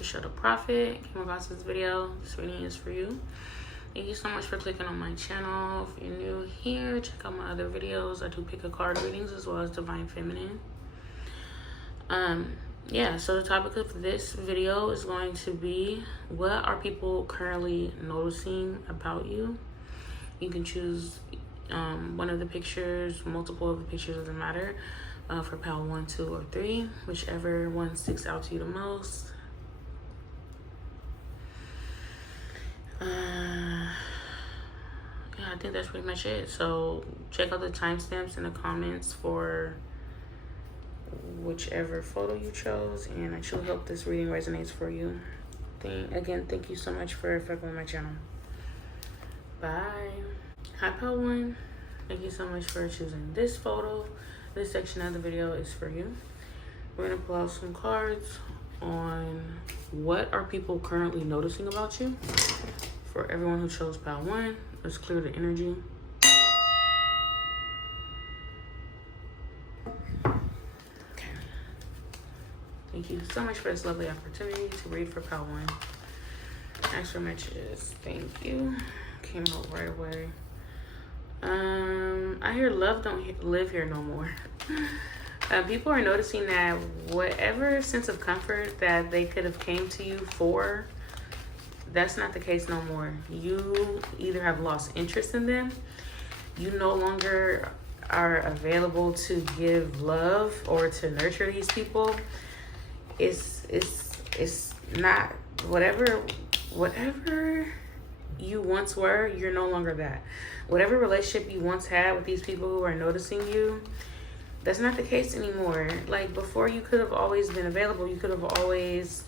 to Show the Prophet came across this video. This reading is for you. Thank you so much for clicking on my channel. If you're new here, check out my other videos. I do pick a card readings as well as Divine Feminine. Yeah, so the topic of this video is going to be, what are people currently noticing about you? You can choose one of the pictures, multiple of the pictures, doesn't matter, for pile 1, 2, or 3, whichever one sticks out to you the most. Yeah, I think that's pretty much it. So check out the timestamps in the comments for whichever photo you chose, and I truly hope this reading resonates for you. Again, thank you so much for fucking with my channel. Bye. Hi, pile 1. Thank you so much for choosing this photo. This section of the video is for you. We're gonna pull out some cards on what are people currently noticing about you. For everyone who chose pile 1, let's clear the energy. Okay. Thank you so much for this lovely opportunity to read for pile 1. Affirmations. Thank you. Came out right away. I hear love don't live here no more. People are noticing that whatever sense of comfort that they could have came to you for, that's not the case no more. You either have lost interest in them, you no longer are available to give love or to nurture these people. It's not whatever you once were, you're no longer that. Whatever relationship you once had with these people who are noticing you, that's not the case anymore. Like before, you could have always been available. You could have always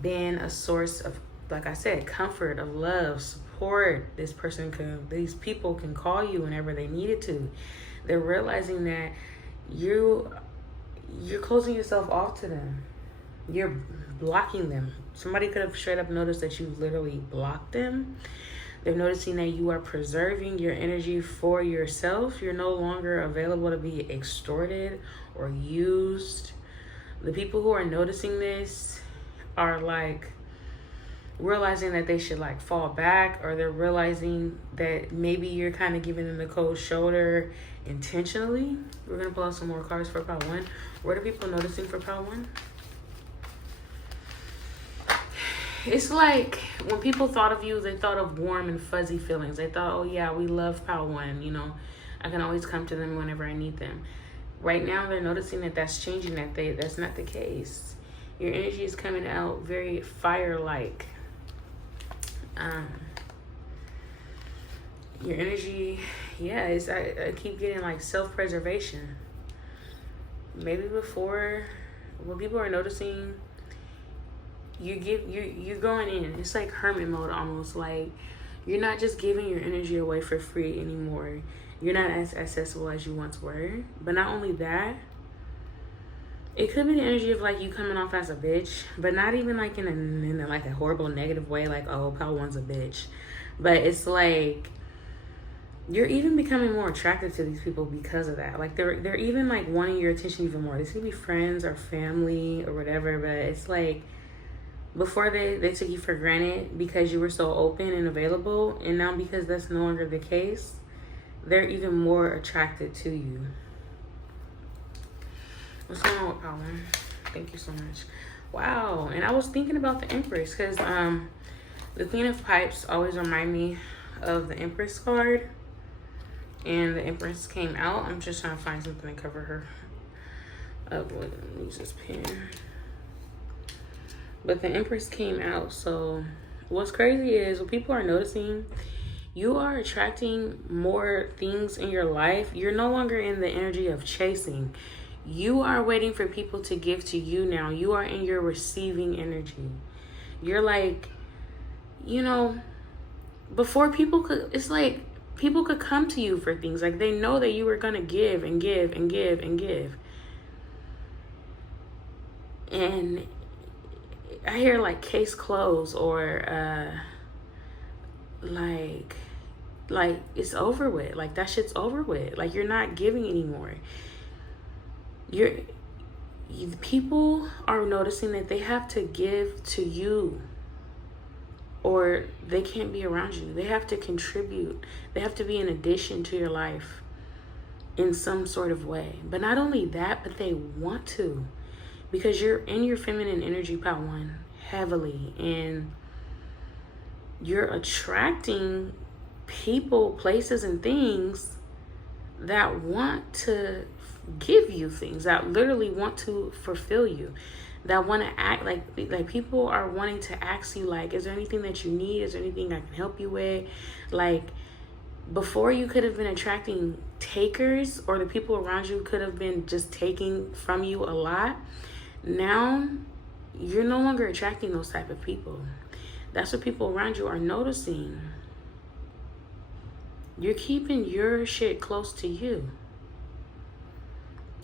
been a source of, like I said, comfort, of love, support. These people can call you whenever they needed to. They're realizing that you're closing yourself off to them. You're blocking them. Somebody could have straight up noticed that you literally blocked them. They're noticing that you are preserving your energy for yourself. You're no longer available to be extorted or used. The people who are noticing this are like realizing that they should like fall back, or they're realizing that maybe you're kind of giving them the cold shoulder intentionally. We're going to pull out some more cards for pile 1. What are people noticing for pile 1? It's like when people thought of you, they thought of warm and fuzzy feelings. They thought, oh yeah, we love pile 1. You know, I can always come to them whenever I need them. Right now, they're noticing that that's changing. That's not the case. Your energy is coming out very fire-like. Your energy, yeah, I keep getting like self-preservation. Maybe before, when people are noticing, you're going in. It's like hermit mode almost. Like you're not just giving your energy away for free anymore. You're not as accessible as you once were. But not only that, it could be the energy of like you coming off as a bitch, but not even like in a like a horrible negative way, like, oh, pile 1's a bitch. But it's like you're even becoming more attractive to these people because of that. Like they're even like wanting your attention even more. This could be friends or family or whatever, but it's like before they took you for granted because you were so open and available, and now because that's no longer the case, they're even more attracted to you. What's going on with pile 1? Thank you so much. Wow. And I was thinking about the Empress because the Queen of Pipes always remind me of the Empress card, and the Empress came out. I'm just trying to find something to cover her up with. Let me use this pen. But the Empress came out. So what's crazy is what people are noticing, you are attracting more things in your life. You're no longer in the energy of chasing. You are waiting for people to give to you now. You are in your receiving energy. You're like, you know, before people could, it's like people could come to you for things. Like they know that you were going to give and give and give and give. And I hear like case closed, or like it's over with. Like that shit's over with. Like you're not giving anymore. People are noticing that they have to give to you, or they can't be around you. They have to contribute. They have to be an addition to your life in some sort of way. But not only that, but they want to, because you're in your feminine energy, Part 1, heavily, and you're attracting people, places, and things that want to give you things, that literally want to fulfill you, that want to act like people are wanting to ask you, like, is there anything that you need? Is there anything I can help you with? Like, before, you could have been attracting takers, or the people around you could have been just taking from you a lot. Now you're no longer attracting those type of people. That's what people around you are noticing. You're keeping your shit close to you.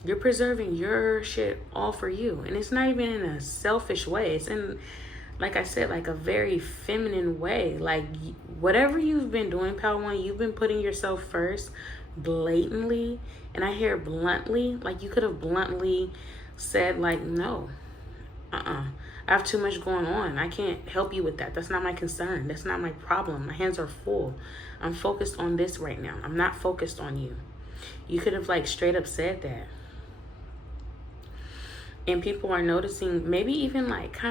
You're preserving your shit all for you. And it's not even in a selfish way. It's in, like I said, like a very feminine way. Like, whatever you've been doing, Part 1, you've been putting yourself first blatantly. And I hear bluntly. Like, you could have bluntly said, like, no, I have too much going on. I can't help you with that. That's not my concern. That's not my problem. My hands are full. I'm focused on this right now. I'm not focused on you. You could have, like, straight up said that. And people are noticing, maybe even like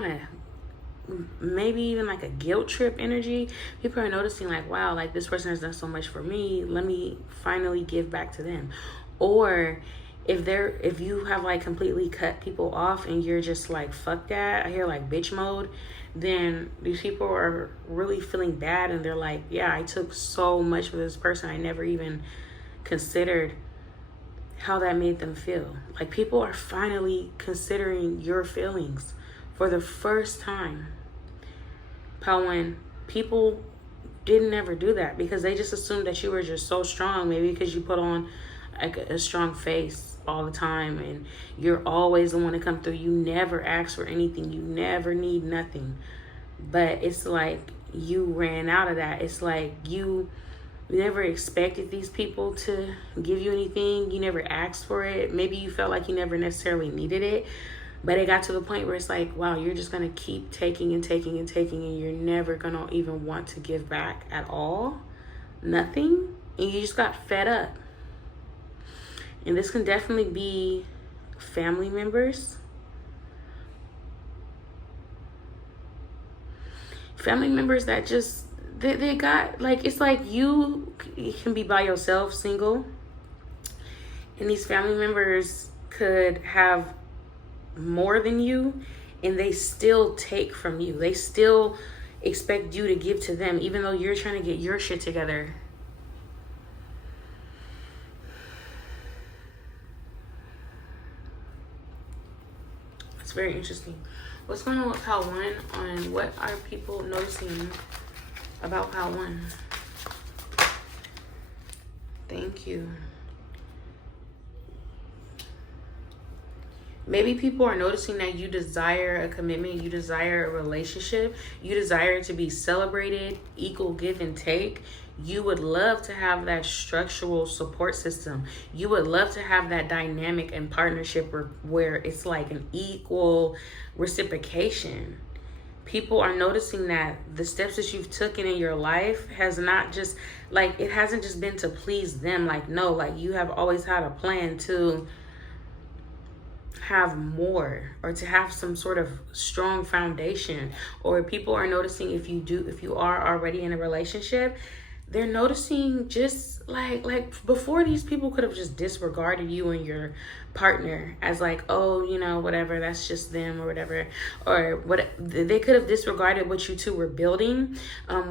like a guilt trip energy. People are noticing, like, wow, like, this person has done so much for me. Let me finally give back to them. Or if you have, like, completely cut people off and you're just like, fuck that, I hear, like, bitch mode, then these people are really feeling bad, and they're like, yeah, I took so much for this person. I never even considered how that made them feel. Like, people are finally considering your feelings for the first time. Part 1, people didn't ever do that because they just assumed that you were just so strong, maybe because you put on like a strong face all the time, and you're always the one to come through. You never ask for anything. You never need nothing. But it's like you ran out of that. It's like you never expected these people to give you anything. You never asked for it. Maybe you felt like you never necessarily needed it. But it got to the point where it's like, wow, you're just going to keep taking and taking and taking, and you're never going to even want to give back at all. Nothing. And you just got fed up. And this can definitely be family members. Family members that just, they got, like, it's like you can be by yourself, single. And these family members could have more than you, and they still take from you. They still expect you to give to them, even though you're trying to get your shit together. It's very interesting. What's going on with Part 1? On what are people noticing about Part 1? Thank you. Maybe people are noticing that you desire a commitment, you desire a relationship, you desire to be celebrated, equal give and take. You would love to have that structural support system. You would love to have that dynamic and partnership where it's like an equal reciprocation. People are noticing that the steps that you've taken in your life has not just, like, it hasn't just been to please them. Like, no, like, you have always had a plan to have more, or to have some sort of strong foundation. Or people are noticing, if you are already in a relationship, they're noticing just like before, these people could have just disregarded you and your partner as like, oh, you know, whatever, that's just them, or whatever, or what they could have disregarded what you two were building,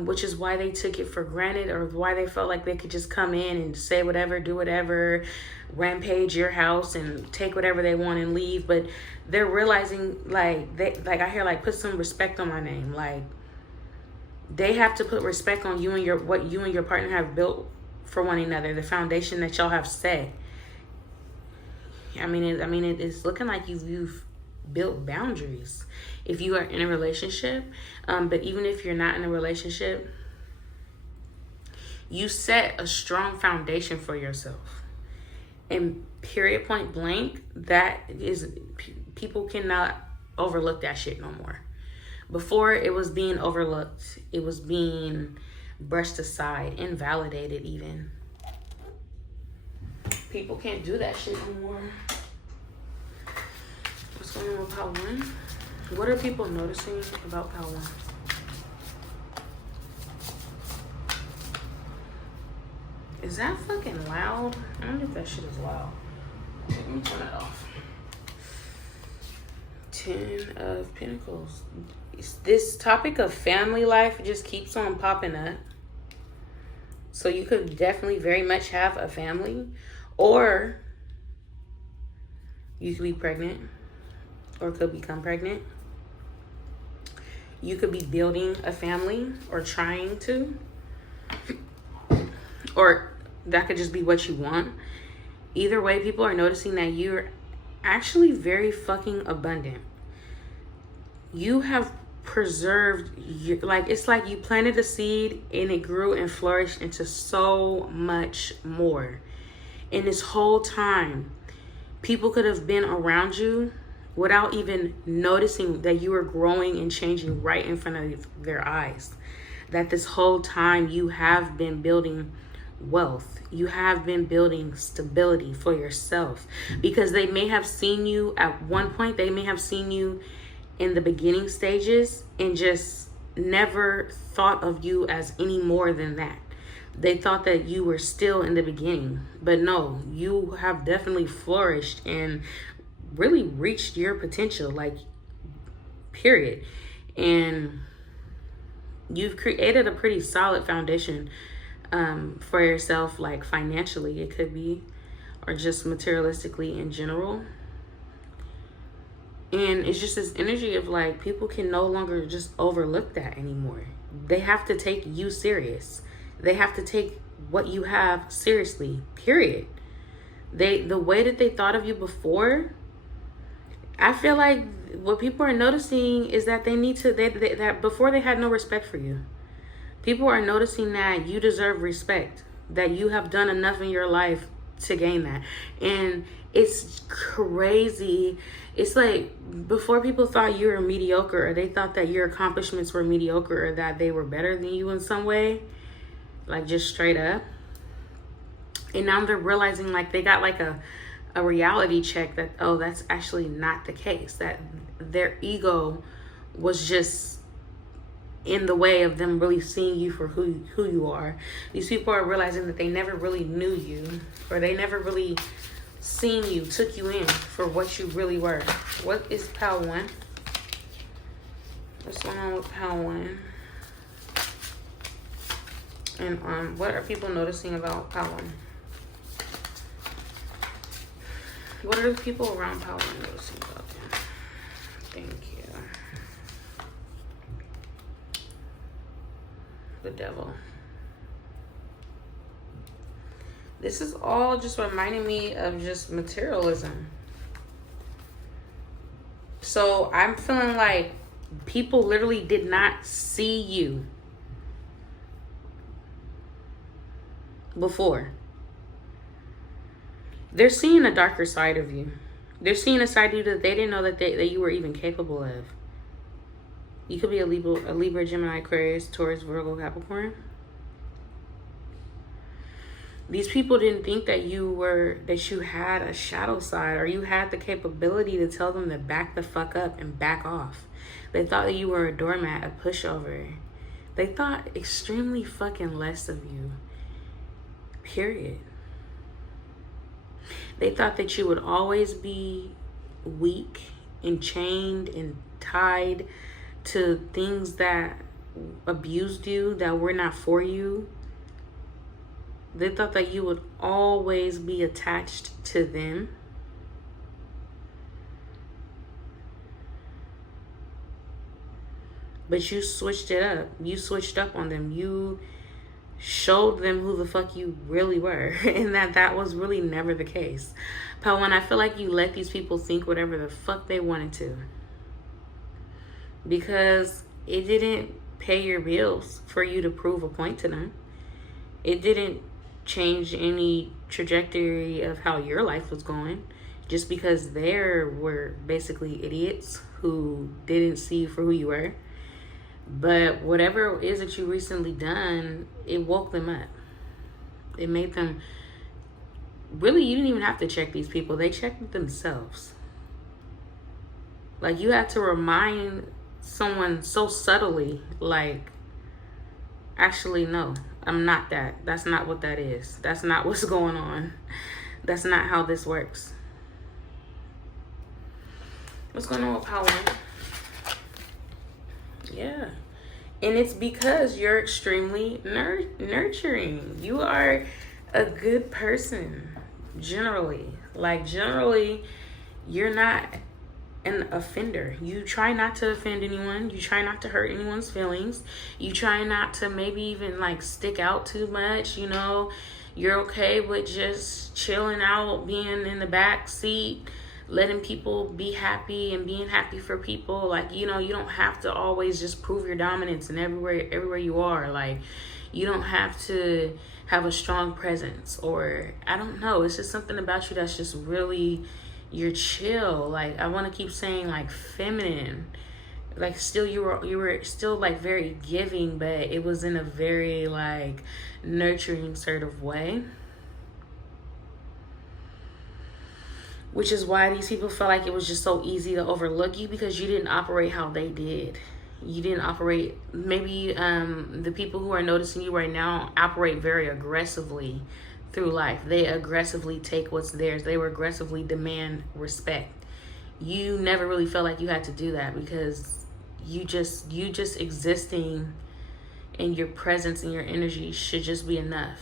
which is why they took it for granted, or why they felt like they could just come in and say whatever, do whatever, rampage your house and take whatever they want and leave. But they're realizing, like, I hear, like, put some respect on my name. Like, they have to put respect on you and what you and your partner have built for one another, the foundation that y'all have set. I mean, it's looking like you've built boundaries if you are in a relationship. But even if you're not in a relationship, you set a strong foundation for yourself. And period, point blank, that is people cannot overlook that shit no more. Before, it was being overlooked. It was being brushed aside, invalidated even. People can't do that shit anymore. What's going on with Pile 1? What are people noticing about Pile 1? Is that fucking loud? I wonder if that shit is loud. Let me turn it off. 10 of Pentacles. This topic of family life just keeps on popping up. So you could definitely very much have a family. Or you could be pregnant. Or could become pregnant. You could be building a family or trying to. Or that could just be what you want. Either way, people are noticing that you're actually very fucking abundant. You have preserved your, like, it's like you planted a seed and it grew and flourished into so much more. And this whole time, people could have been around you without even noticing that you were growing and changing right in front of their eyes. That this whole time you have been building wealth. You have been building stability for yourself. Because they may have seen you at one point, they may have seen you in the beginning stages and just never thought of you as any more than that. They thought that you were still in the beginning. But no, you have definitely flourished and really reached your potential, like, period. And you've created a pretty solid foundation for yourself, like financially, it could be, or just materialistically in general. And it's just this energy of like, people can no longer just overlook that anymore. They have to take you serious. They have to take what you have seriously, period. The way that they thought of you before, I feel like what people are noticing is that they need to, that before they had no respect for you. People are noticing that you deserve respect, that you have done enough in your life to gain that. And it's crazy. It's like, before people thought you were mediocre, or they thought that your accomplishments were mediocre, or that they were better than you in some way, like just straight up. And now they're realizing, like, they got like a reality check that, oh, that's actually not the case. That their ego was just in the way of them really seeing you for who you are. These people are realizing that they never really knew you, or they never really seen you, took you in for what you really were. What is Pile 1? What's going on with Pile 1? And what are people noticing about Pile 1? What are the people around Pile 1 noticing about them? Thank you. The Devil. This is all just reminding me of just materialism. So I'm feeling like people literally did not see you before. They're seeing a darker side of you. They're seeing a side of you that they didn't know that you were even capable of. You could be a Libra, Gemini, Aquarius, Taurus, Virgo, Capricorn. These people didn't think that you had a shadow side, or you had the capability to tell them to back the fuck up and back off. They thought that you were a doormat, a pushover. They thought extremely fucking less of you. Period. They thought that you would always be weak and chained and tied to things that abused you, that were not for you. They thought that you would always be attached to them. But you switched it up. You switched up on them. You showed them who the fuck you really were. And that was really never the case. Pile 1, I feel like you let these people think whatever the fuck they wanted to. Because it didn't pay your bills for you to prove a point to them. It didn't change any trajectory of how your life was going. just because they were basically idiots who didn't see you for who you were. But whatever it is that you recently done, it woke them up. It made them, really, you didn't even have to check these people. They checked themselves. Like, you had to remind someone so subtly, like, actually, no, I'm not that. That's not what that is. That's not what's going on. That's not how this works. What's going on with power? Yeah. And it's because you're extremely nurturing. You are a good person, generally. Like, generally, you're not an offender. You try not to offend anyone. You try not to hurt anyone's feelings. You try not to maybe even like stick out too much, you know. You're okay with just chilling out, being in the back seat, letting people be happy and being happy for people. Like, you know, you don't have to always just prove your dominance and everywhere you are. Like, you don't have to have a strong presence, or I don't know, it's just something about you that's just really, you're chill. Like, I want to keep saying like feminine. Like, still you were still like very giving, but it was in a very like nurturing sort of way. Which is why these people felt like it was just so easy to overlook you, because you didn't operate how they did. You didn't operate, maybe the people who are noticing you right now operate very aggressively through life. They aggressively take what's theirs. They were aggressively demand respect. You never really felt like you had to do that, because you just existing and your presence and your energy should just be enough.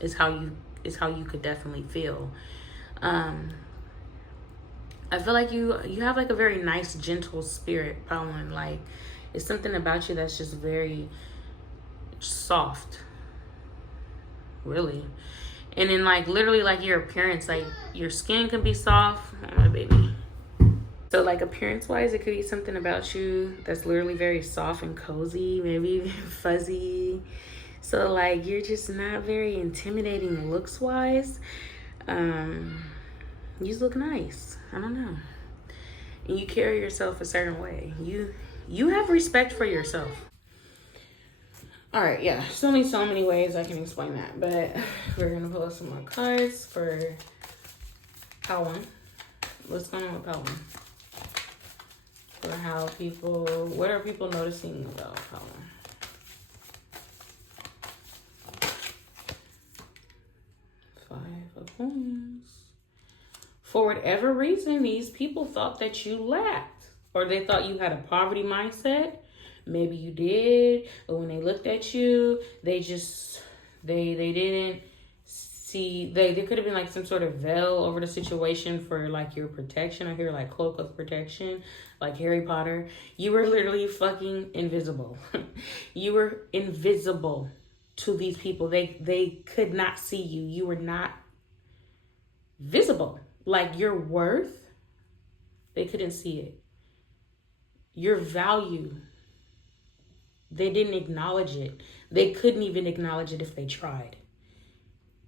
Is how you could definitely feel. I feel like you have like a very nice, gentle spirit, Pawan. Like, it's something about you that's just very soft, really. And then like literally like your appearance, like your skin can be soft. Oh, my baby. So like appearance wise, it could be something about you that's literally very soft and cozy, maybe even fuzzy. So like you're just not very intimidating looks wise. You just look nice. I don't know. And you carry yourself a certain way. You have respect for yourself. All right, yeah. There's only so many ways I can explain that, but we're gonna pull some more cards for Pawan. What's going on with Pawan? For how people, what are people noticing about Pawan? Five of Wands. For whatever reason, these people thought that you lacked, or they thought you had a poverty mindset. Maybe you did, but when they looked at you, they didn't see, there could have been like some sort of veil over the situation for like your protection. I hear like cloak of protection, like Harry Potter. You were literally fucking invisible. You were invisible to these people. They could not see you. You were not visible. Like your worth, they couldn't see it. Your value, they didn't acknowledge it. They couldn't even acknowledge it if they tried.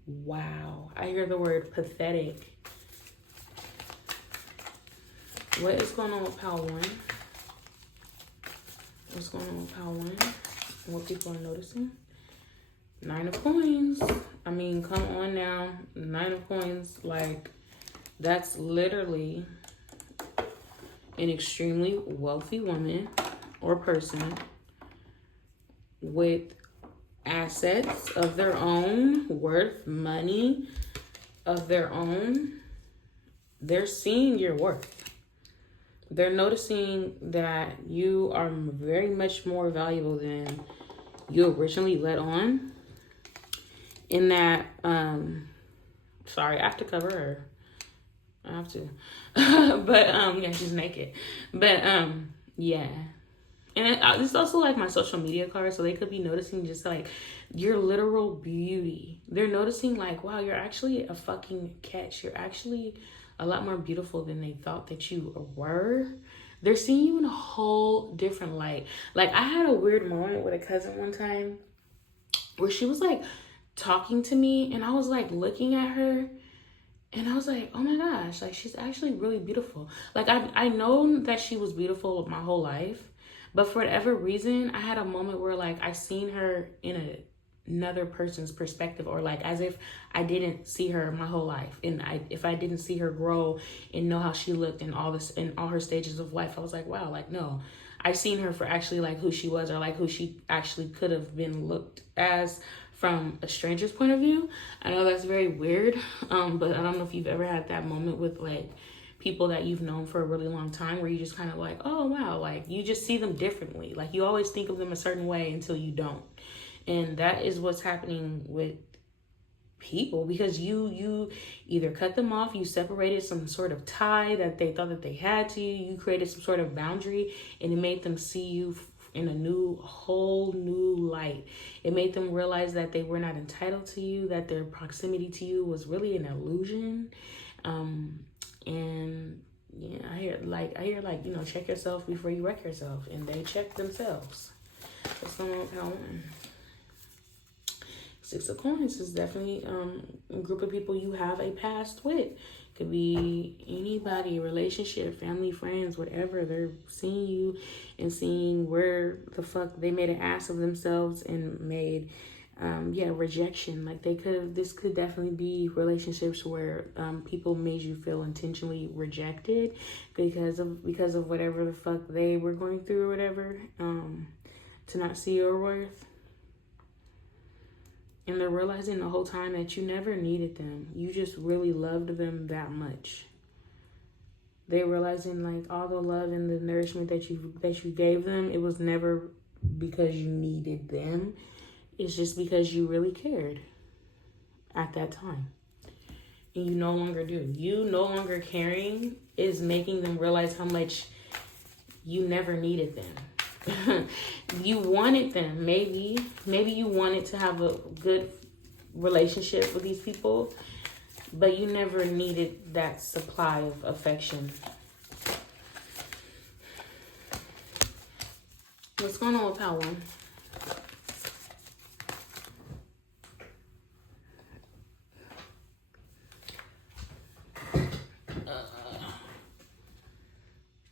Wow. I hear the word pathetic. What is going on with Pawan? What's going on with Pawan? What people are noticing? 9 of Coins. I mean, come on now. 9 of Coins, like, that's literally an extremely wealthy woman or person with assets of their own, worth money of their own. They're seeing your worth. They're noticing that you are very much more valuable than you originally let on. In that, sorry, I have to cover her. I have to. But, yeah, she's naked. But, yeah. And it's also like my social media card, so they could be noticing just like your literal beauty. They're noticing like, wow, you're actually a fucking catch. You're actually a lot more beautiful than they thought that you were. They're seeing you in a whole different light. Like, I had a weird moment with a cousin one time where she was like talking to me, and I was like looking at her, And I was like, oh my gosh, like she's actually really beautiful. Like I know that she was beautiful my whole life, but for whatever reason, I had a moment where like I seen her in another person's perspective, or like as if I didn't see her my whole life, and if I didn't see her grow and know how she looked in all her stages of life, I was like, wow, like no, I seen her for actually like who she was, or like who she actually could have been looked as from a stranger's point of view. I know that's very weird, but I don't know if you've ever had that moment with like people that you've known for a really long time, where you just kind of like, oh wow, like you just see them differently. Like you always think of them a certain way until you don't. And that is what's happening with people, because you either cut them off, you separated some sort of tie that they thought that they had to you, you created some sort of boundary, and it made them see you in a whole new light. It made them realize that they were not entitled to you, that their proximity to you was really an illusion. And yeah, I hear like, you know, check yourself before you wreck yourself, and they checked themselves. That's not how one. Six of Coins is definitely a group of people you have a past with. Could be anybody, relationship, family, friends, whatever. They're seeing you and seeing where the fuck they made an ass of themselves and made rejection. Like this could definitely be relationships where people made you feel intentionally rejected because of whatever the fuck they were going through or whatever, to not see your worth. And they're realizing the whole time that you never needed them. You just really loved them that much. They're realizing like all the love and the nourishment that you gave them, it was never because you needed them. It's just because you really cared at that time. And you no longer do. You no longer caring is making them realize how much you never needed them. You wanted them. Maybe you wanted to have a good relationship with these people, but you never needed that supply of affection. What's going on with Pal One?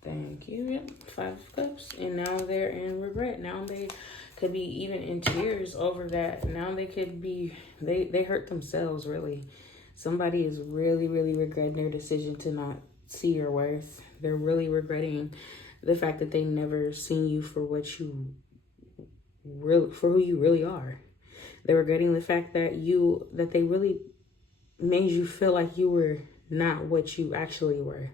Thank you. Yep. 5 of Cups. And now they're in regret. Now they could be even in tears over that. Now they could be, they hurt themselves, really. Somebody is really, really regretting their decision to not see your worth. They're really regretting the fact that they never seen you for what you really, for who you really are. They're regretting the fact that they really made you feel like you were not what you actually were.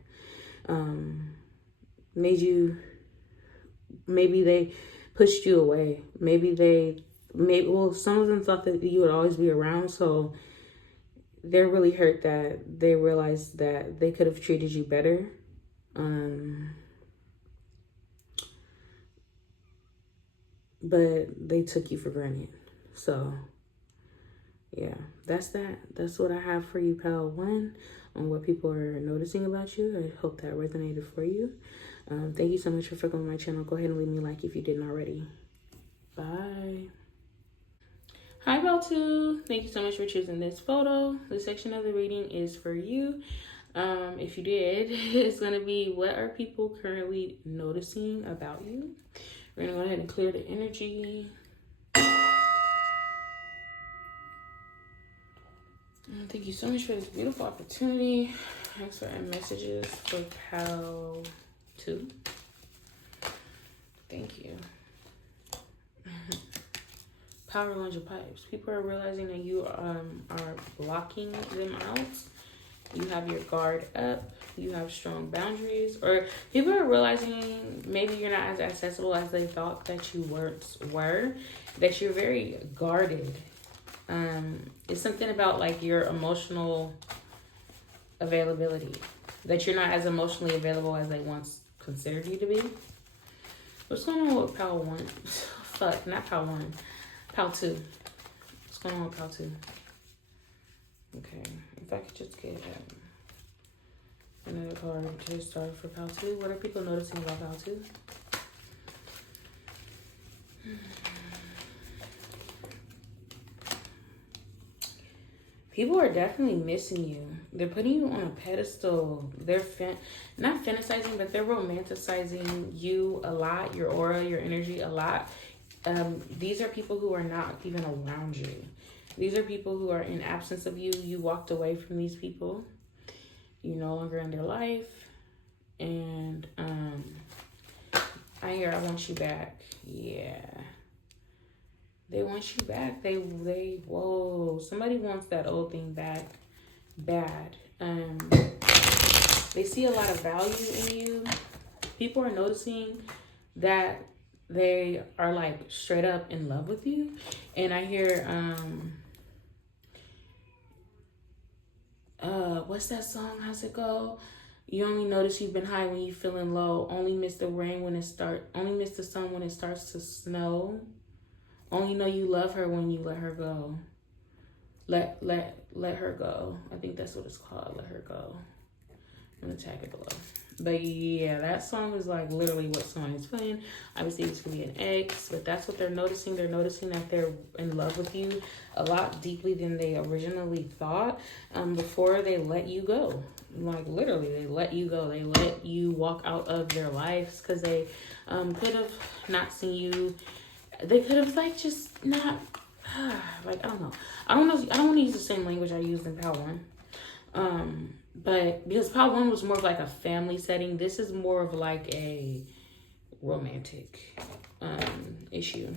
Maybe they pushed you away. Well, some of them thought that you would always be around, so they're really hurt that they realized that they could have treated you better. But they took you for granted. So yeah, that's that. That's what I have for you, Pal One, on what people are noticing about you. I hope that resonated for you. Thank you so much for fucking with my channel. Go ahead and leave me a like if you didn't already. Bye. Hi, Pal Two. Thank you so much for choosing this photo. This section of the reading is for you. If you did, it's going to be, what are people currently noticing about you? We're going to go ahead and clear the energy. Thank you so much for this beautiful opportunity. Thanks for messages for Pal 2. Thank you. Power Lunge of Pipes. People are realizing that you are blocking them out. You have your guard up. You have strong boundaries. Or people are realizing maybe you're not as accessible as they thought that you were. That you're very guarded. It's something about like your emotional availability, that you're not as emotionally available as they once considered you to be. What's going on with Pal 1? Fuck, not Pal 1. Pal 2. What's going on with Pal 2? Okay, if I could just get another card to start for Pal 2. What are people noticing about Pal 2? People are definitely missing you. They're putting you on a pedestal. They're not fantasizing, but they're romanticizing you a lot, your aura, your energy a lot. These are people who are not even around you. These are people who are in absence of you. You walked away from these people. You're no longer in their life. And I want you back. Yeah. They want you back. Whoa. Somebody wants that old thing back. Bad. They see a lot of value in you. People are noticing that they are like straight up in love with you. And I hear, what's that song? How's it go? You only notice you've been high when you're feeling low. Only miss the rain when only miss the sun when it starts to snow. Only know you love her when you let her go. Let her go. I think that's what it's called. Let her go. I'm gonna tag it below. But yeah, that song is like literally what someone is feeling. Obviously, it's gonna be an ex, but that's what they're noticing. They're noticing that they're in love with you a lot deeply than they originally thought. Before they let you go, like literally, they let you go. They let you walk out of their lives because they could have not seen you. They could have like just not like I don't know. I don't want to use the same language I used in Power One. But because Power One was more of like a family setting, this is more of like a romantic issue.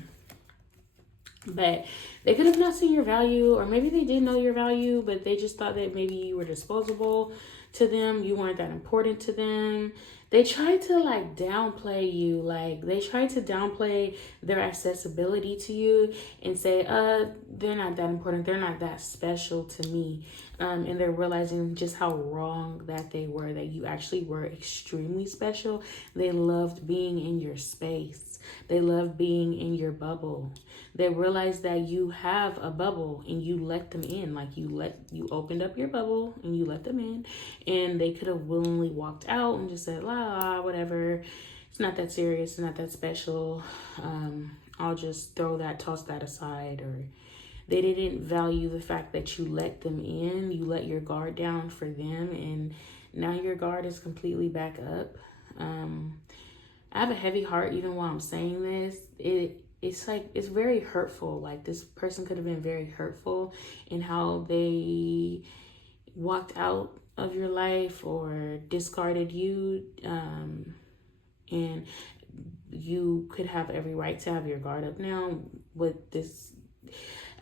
But they could have not seen your value, or maybe they did know your value, but they just thought that maybe you were disposable to them. You weren't that important to them. They tried to like downplay you. Like they tried to downplay their accessibility to you and say, they're not that important. They're not that special to me. And they're realizing just how wrong that they were, that you actually were extremely special. They loved being in your space. They loved being in your bubble. They realized that you have a bubble and you let them in. Like you opened up your bubble and you let them in, and they could have willingly walked out and just said, la, whatever. It's not that serious. It's not that special. I'll just toss that aside. Or they didn't value the fact that you let them in. You let your guard down for them, and now your guard is completely back up. I have a heavy heart even while I'm saying this. It's like, it's very hurtful. Like this person could have been very hurtful in how they walked out of your life or discarded you. And you could have every right to have your guard up now with this.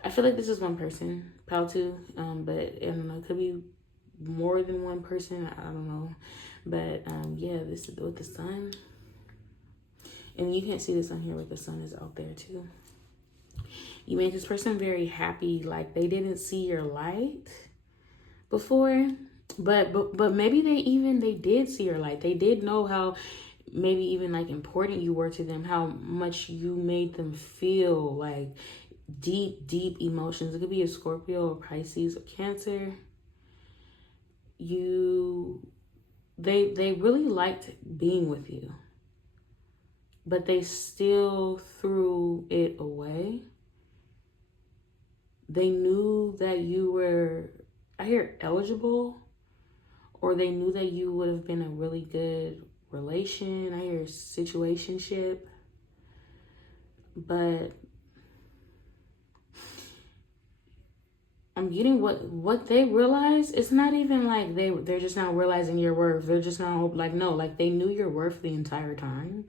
I feel like this is one person, Pal 2, but I don't know, it could be more than one person. I don't know. But yeah, this is with the sun. And you can't see this on here, but the sun is out there too. You made this person very happy. Like they didn't see your light before, but maybe they did see your light. They did know how maybe even like important you were to them, how much you made them feel, like deep emotions. It could be a Scorpio or Pisces or Cancer. They really liked being with you, but they still threw it away. They knew that you were, I hear eligible, or they knew that you would have been a really good relation. I hear situationship. But I'm getting what they realize. It's not even like they're just now realizing your worth. They're just now like, no, like they knew your worth the entire time.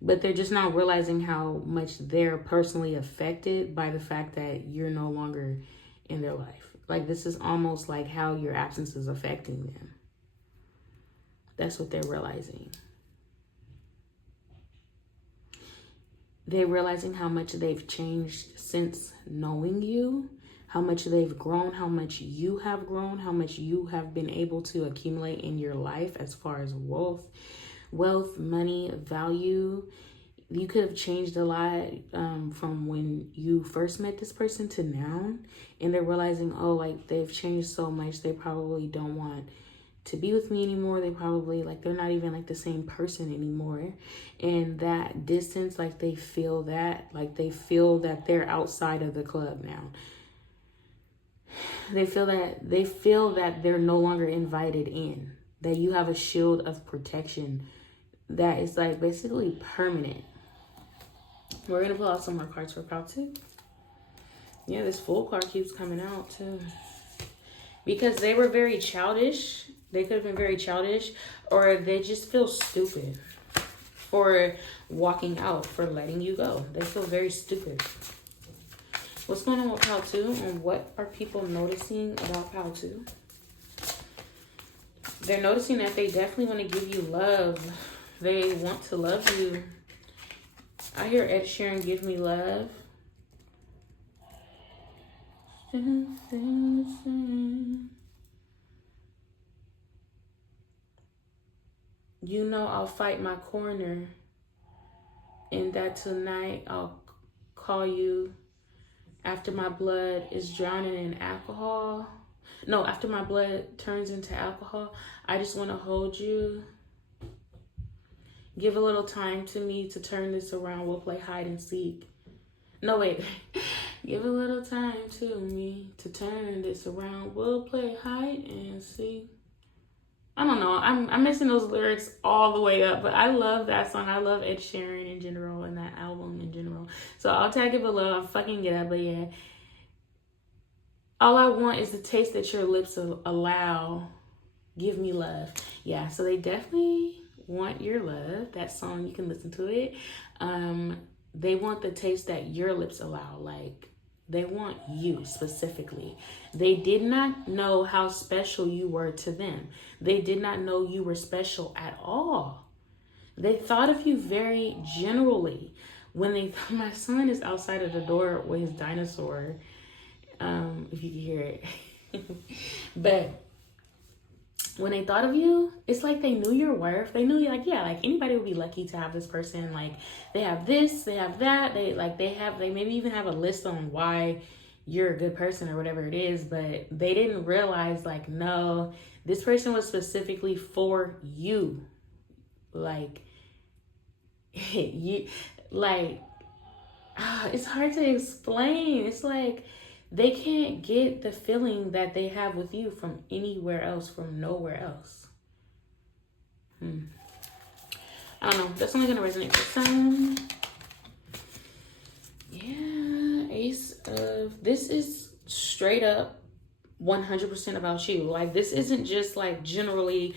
But they're just not realizing how much they're personally affected by the fact that you're no longer in their life. Like this is almost like how your absence is affecting them. That's what they're realizing. They're realizing how much they've changed since knowing you, how much they've grown, how much you have grown, how much you have been able to accumulate in your life as far as wealth, money, value. You could have changed a lot from when you first met this person to now. And they're realizing, oh, like they've changed so much. They probably don't want to be with me anymore. They probably like, they're not even like the same person anymore. And that distance, like they feel that they're outside of the club now. They feel that they're no longer invited in, that you have a shield of protection that is like basically permanent. We're gonna pull out some more cards for Pal 2. Yeah, this Fool card keeps coming out too. Because they were very childish. They could have been very childish, or they just feel stupid for walking out, for letting you go. They feel very stupid. What's going on with Pal 2, and what are people noticing about Pal 2? They're noticing that they definitely want to give you love. They want to love you. I hear Ed Sheeran, give me love. You know I'll fight my corner, and that tonight I'll call you after my blood is drowning in alcohol. No, after my blood turns into alcohol, I just want to hold you. Give a little time to me to turn this around. We'll play hide and seek. No, wait. Give a little time to me to turn this around. We'll play hide and seek. I don't know. I'm missing those lyrics all the way up, but I love that song. I love Ed Sheeran in general and that album in general. So I'll tag it below. I'll fucking get it, but yeah. All I want is the taste that your lips allow. Give me love. Yeah, so they definitely want your love. That song, you can listen to it. They want the taste that your lips allow. Like, they want you specifically. They did not know how special you were to them. They did not know you were special at all. They thought of you very generally. My son is outside of the door with his dinosaur, if you can hear it. But when they thought of you, it's like they knew your worth. They knew, like, yeah, like anybody would be lucky to have this person. Like, they have this, they have that. They maybe even have a list on why you're a good person or whatever it is. But they didn't realize, like, no, this person was specifically for you. Like, it's hard to explain. It's like, they can't get the feeling that they have with you from anywhere else, from nowhere else. I don't know. That's only going to resonate with some. Yeah, Ace of... This is straight up 100% about you. Like, this isn't just, like, generally...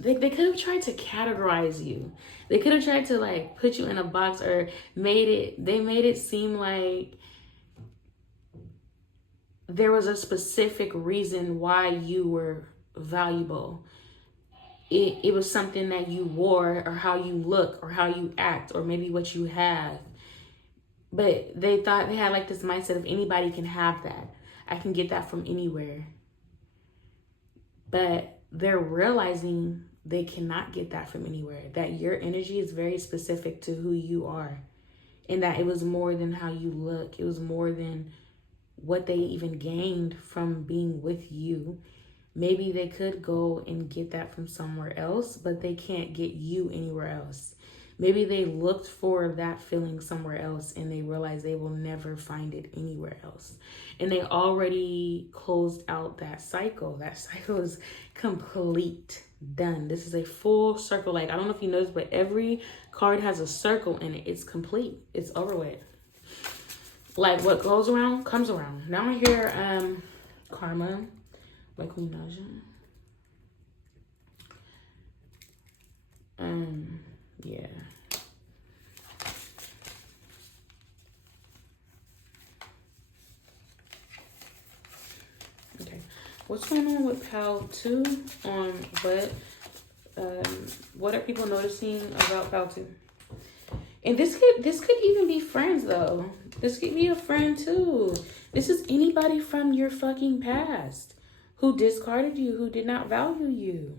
They could have tried to categorize you. They could have tried to, like, put you in a box, or they made it seem like there was a specific reason why you were valuable. It was something that you wore, or how you look, or how you act, or maybe what you have. But they thought they had like this mindset of anybody can have that. I can get that from anywhere. But they're realizing they cannot get that from anywhere. That your energy is very specific to who you are. And that it was more than how you look. It was more than what they even gained from being with you. Maybe they could go and get that from somewhere else, but they can't get you anywhere else. Maybe they looked for that feeling somewhere else and they realized they will never find it anywhere else. And they already closed out that cycle. That cycle is complete, done. This is a full circle. Like, I don't know if you noticed, but every card has a circle in it. It's complete. It's over with. Like, what goes around comes around. Now I hear Karma by Queen Nyasha. Yeah. Okay. What's going on with Pal 2 on what are people noticing about Pal 2? And this could even be friends though. This could be a friend too. This is anybody from your fucking past who discarded you, who did not value you.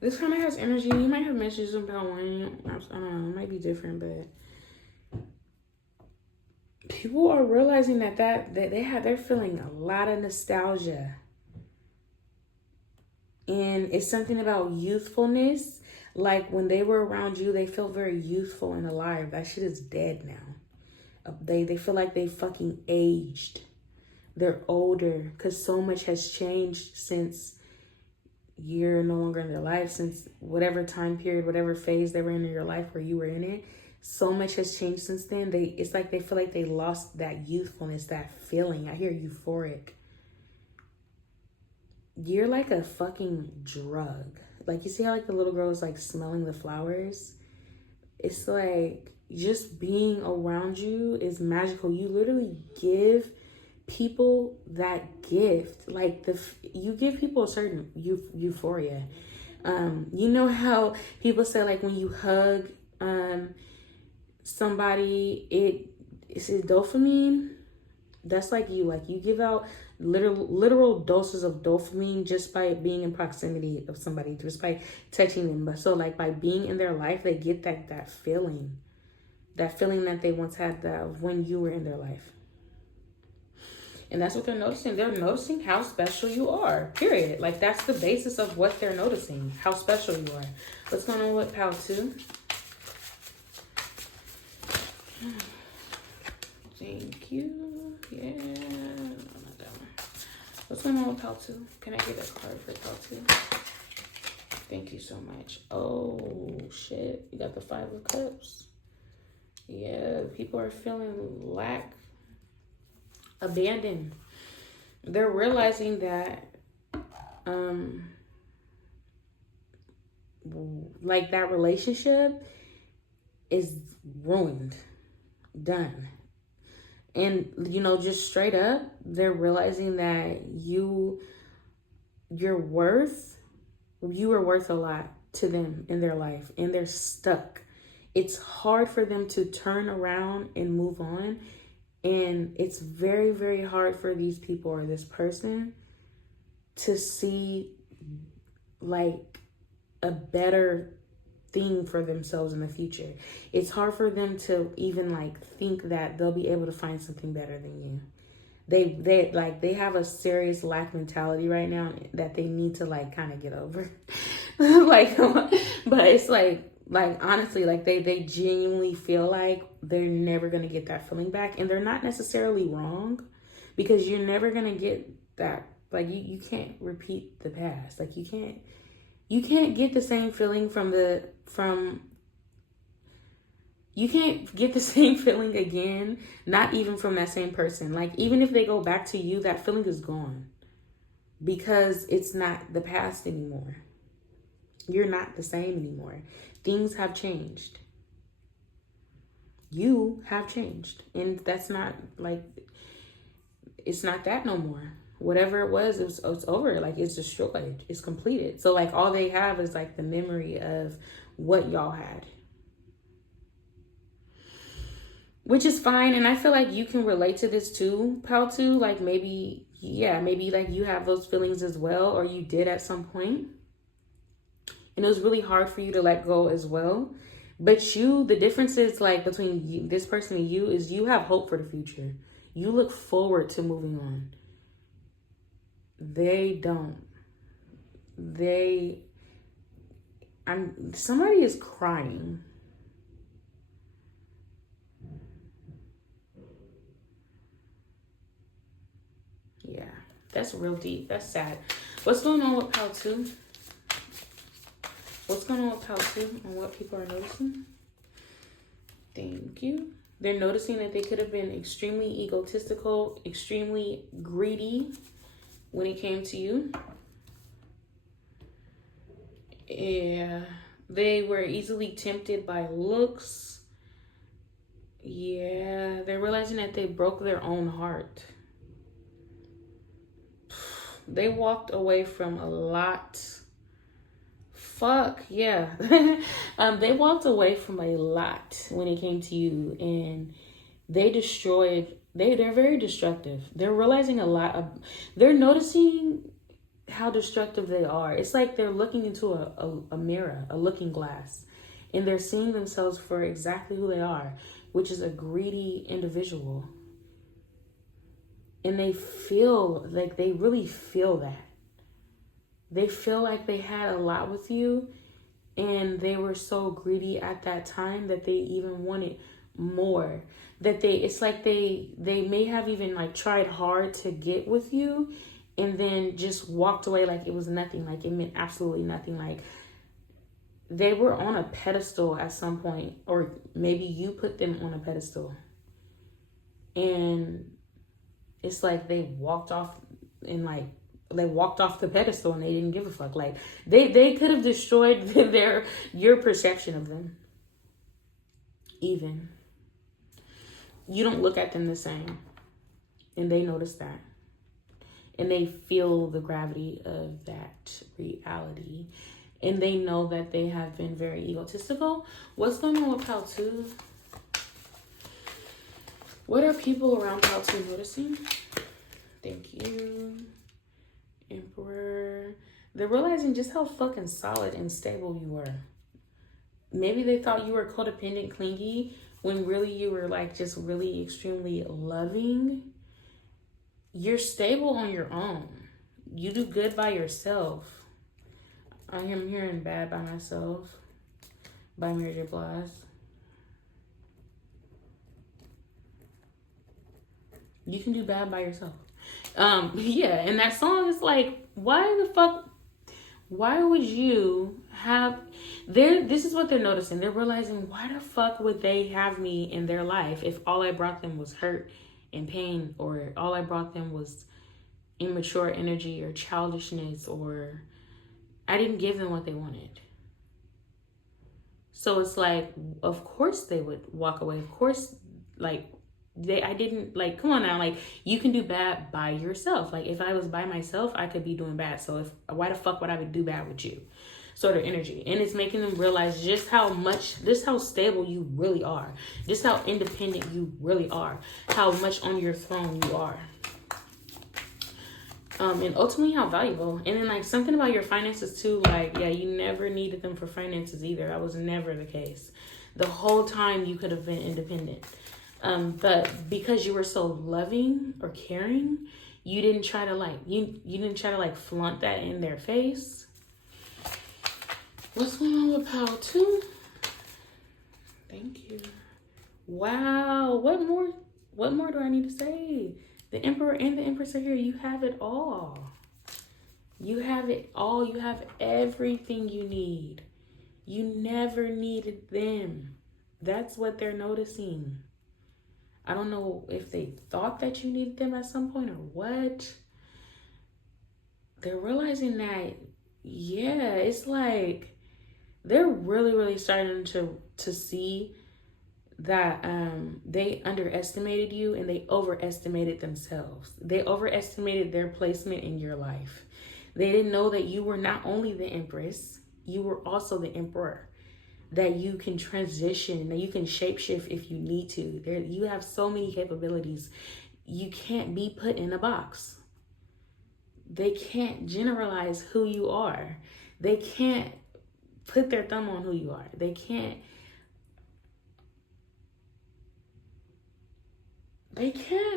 This kind of has energy. You might have messages about one. I don't know. It might be different, but people are realizing that they're feeling a lot of nostalgia. And it's something about youthfulness. Like when they were around you, they felt very youthful and alive. That shit is dead now. They feel like they fucking aged. They're older because so much has changed since you're no longer in their life, since whatever time period, whatever phase they were in your life where you were in it. So much has changed since then. It's like they feel like they lost that youthfulness, that feeling. I hear euphoric. You're like a fucking drug. Like, you see how like the little girl is like smelling the flowers? It's like just being around you is magical. You literally give people that gift. Like you give people a certain euphoria. You know how people say like when you hug somebody, it's dopamine. That's like you give out literal doses of dopamine just by being in proximity of somebody, just by touching them. But so like by being in their life, they get that feeling that they once had, that when you were in their life. And that's what they're noticing. They're noticing how special you are, period. Like, that's the basis of what they're noticing, how special you are. What's going on with Pal 2? Thank you. Yeah. What's going on with Pal 2? Can I get a card for Pal 2? Thank you so much. Oh, shit. You got the 5 of Cups. Yeah, people are feeling abandoned. They're realizing that like that relationship is ruined, done. And you know, just straight up, they're realizing that you were worth a lot to them in their life, and they're stuck. It's hard for them to turn around and move on. And it's very, very hard for these people or this person to see like a better thing for themselves in the future. It's hard for them to even like think that they'll be able to find something better than you. They have a serious lack mentality right now that they need to like kind of get over. Like, but it's like honestly, like they genuinely feel like they're never going to get that feeling back. And they're not necessarily wrong, because you're never going to get that. Like you can't repeat the past. Like you can't get the same feeling you can't get the same feeling again, not even from that same person. Like, even if they go back to you, that feeling is gone, because it's not the past anymore. You're not the same anymore. Things have changed. You have changed. And that's not like, it's not that no more. Whatever it was, it's over. Like, it's destroyed. It's completed. So like all they have is like the memory of what y'all had. Which is fine. And I feel like you can relate to this too, Pal 2. Like maybe like you have those feelings as well, or you did at some point. And it was really hard for you to let go as well. But the difference is like between this person and you is you have hope for the future. You look forward to moving on. They don't. Somebody is crying. Yeah, that's real deep. That's sad. What's going on with Pal 2? What's going on with Pal 2 and what people are noticing? Thank you. They're noticing that they could have been extremely egotistical, extremely greedy when it came to you. Yeah. They were easily tempted by looks. Yeah. They're realizing that they broke their own heart. They walked away from a lot. Fuck, yeah. They walked away from a lot when it came to you, and they're very destructive. They're realizing they're noticing how destructive they are. It's like they're looking into a mirror, a looking glass, and they're seeing themselves for exactly who they are, which is a greedy individual. And they feel like they really feel that. They feel like they had a lot with you, and they were so greedy at that time that they even wanted more. That it's like they may have even like tried hard to get with you and then just walked away like it was nothing, like it meant absolutely nothing. Like they were on a pedestal at some point, or maybe you put them on a pedestal, and it's like they walked off the pedestal and they didn't give a fuck. Like they could have destroyed your perception of them. Even you don't look at them the same, and they notice that, and they feel the gravity of that reality, and they know that they have been very egotistical. What's going on with Pal 2? What are people around Pal 2 noticing? Thank you. Emperor. They're realizing just how fucking solid and stable you are. Maybe they thought you were codependent, clingy, when really you were like just really extremely loving. You're stable on your own. You do good by yourself. I am hearing bad by myself by Mary J. Blige. You can do bad by yourself. Yeah, and that song is like, why would you have this is what they're noticing. They're realizing, why the fuck would they have me in their life if all I brought them was hurt and pain, or all I brought them was immature energy or childishness, or I didn't give them what they wanted. So it's like, of course they would walk away. Of course, like I didn't, like, come on now, like you can do bad by yourself. Like if I was by myself, I could be doing bad. So why the fuck would I do bad with you? Sort of energy. And it's making them realize just how stable you really are, just how independent you really are, how much on your throne you are, and ultimately how valuable. And then like something about your finances too, like, yeah, you never needed them for finances either. That was never the case. The whole time you could have been independent. But because you were so loving or caring, you didn't try to like, you didn't try to like flaunt that in their face. What's going on with Pal 2? Thank you. Wow. What more do I need to say? The Emperor and the Empress are here. You have it all. You have it all. You have everything you need. You never needed them. That's what they're noticing. I don't know if they thought that you needed them at some point or what. They're realizing that, yeah, it's like they're really, really starting to see that they underestimated you and they overestimated themselves. They overestimated their placement in your life. They didn't know that you were not only the Empress, you were also the Emperor. That you can transition, that you can shapeshift if you need to. You have so many capabilities. You can't be put in a box. They can't generalize who you are. They can't put their thumb on who you are. They can't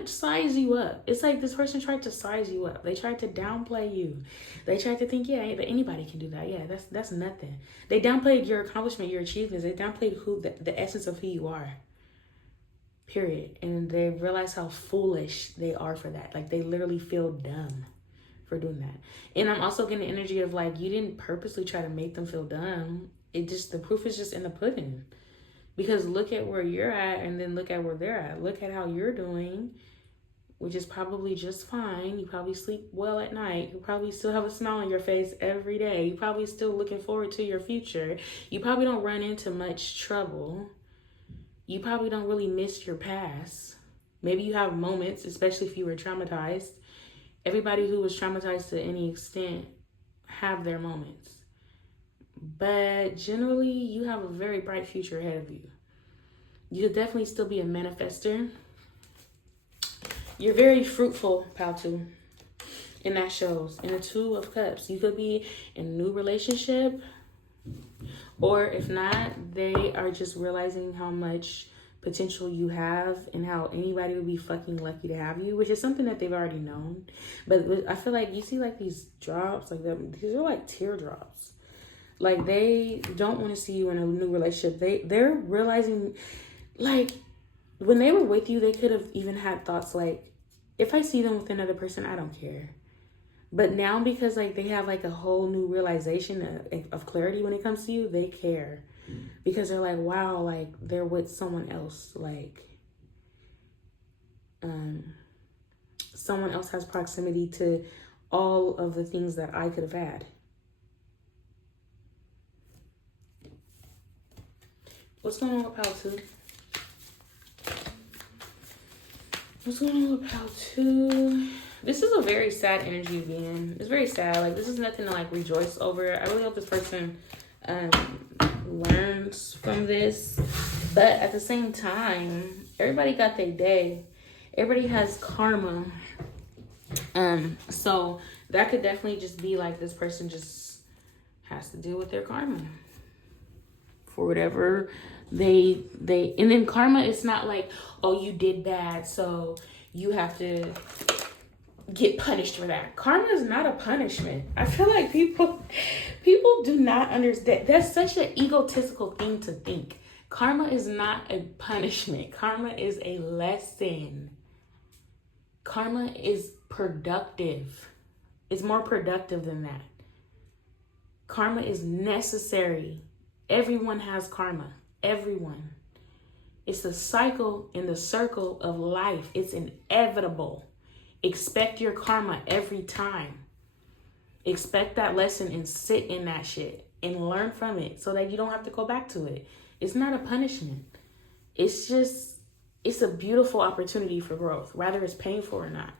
size you up. It's like this person tried to size you up. They tried to downplay you. They tried to think, yeah, but anybody can do that. Yeah, that's nothing. They downplayed your accomplishment, your achievements. They downplayed the essence of who you are. Period. And they realize how foolish they are for that. Like they literally feel dumb for doing that. And I'm also getting the energy of like, you didn't purposely try to make them feel dumb. The proof is just in the pudding. Because look at where you're at and then look at where they're at. Look at how you're doing, which is probably just fine. You probably sleep well at night. You probably still have a smile on your face every day. You probably still looking forward to your future. You probably don't run into much trouble. You probably don't really miss your past. Maybe you have moments, especially if you were traumatized. Everybody who was traumatized to any extent have their moments. But generally, you have a very bright future ahead of you. You could definitely still be a manifester. You're very fruitful, Pal 2. And that shows. In the Two of Cups, you could be in a new relationship. Or if not, they are just realizing how much potential you have and how anybody would be fucking lucky to have you, which is something that they've already known. But I feel like you see like these drops, like these are like teardrops. Like they don't want to see you in a new relationship. They're realizing like, when they were with you, they could have even had thoughts like, if I see them with another person, I don't care. But now, because like they have like a whole new realization of clarity when it comes to you, they care. Because they're like, wow, like they're with someone else. Like, someone else has proximity to all of the things that I could have had. What's going on with Pal 2? What's going on with Pal 2? This is a very sad energy again. It's very sad. Like, this is nothing to like rejoice over. I really hope this person learns from this. But at the same time, everybody got their day. Everybody has karma. So that could definitely just be like this person just has to deal with their karma for whatever they and then karma is not like, oh, you did bad, so you have to get punished for that. Karma is not a punishment. I feel like people do not understand. That's such an egotistical thing to think. Karma is not a punishment. Karma is a lesson. Karma is productive. It's more productive than that. Karma is necessary. Everyone has karma. Everyone. It's a cycle in the circle of life. It's inevitable. Expect your karma every time. Expect that lesson and sit in that shit and learn from it so that you don't have to go back to it. It's not a punishment. It's a beautiful opportunity for growth, whether it's painful or not.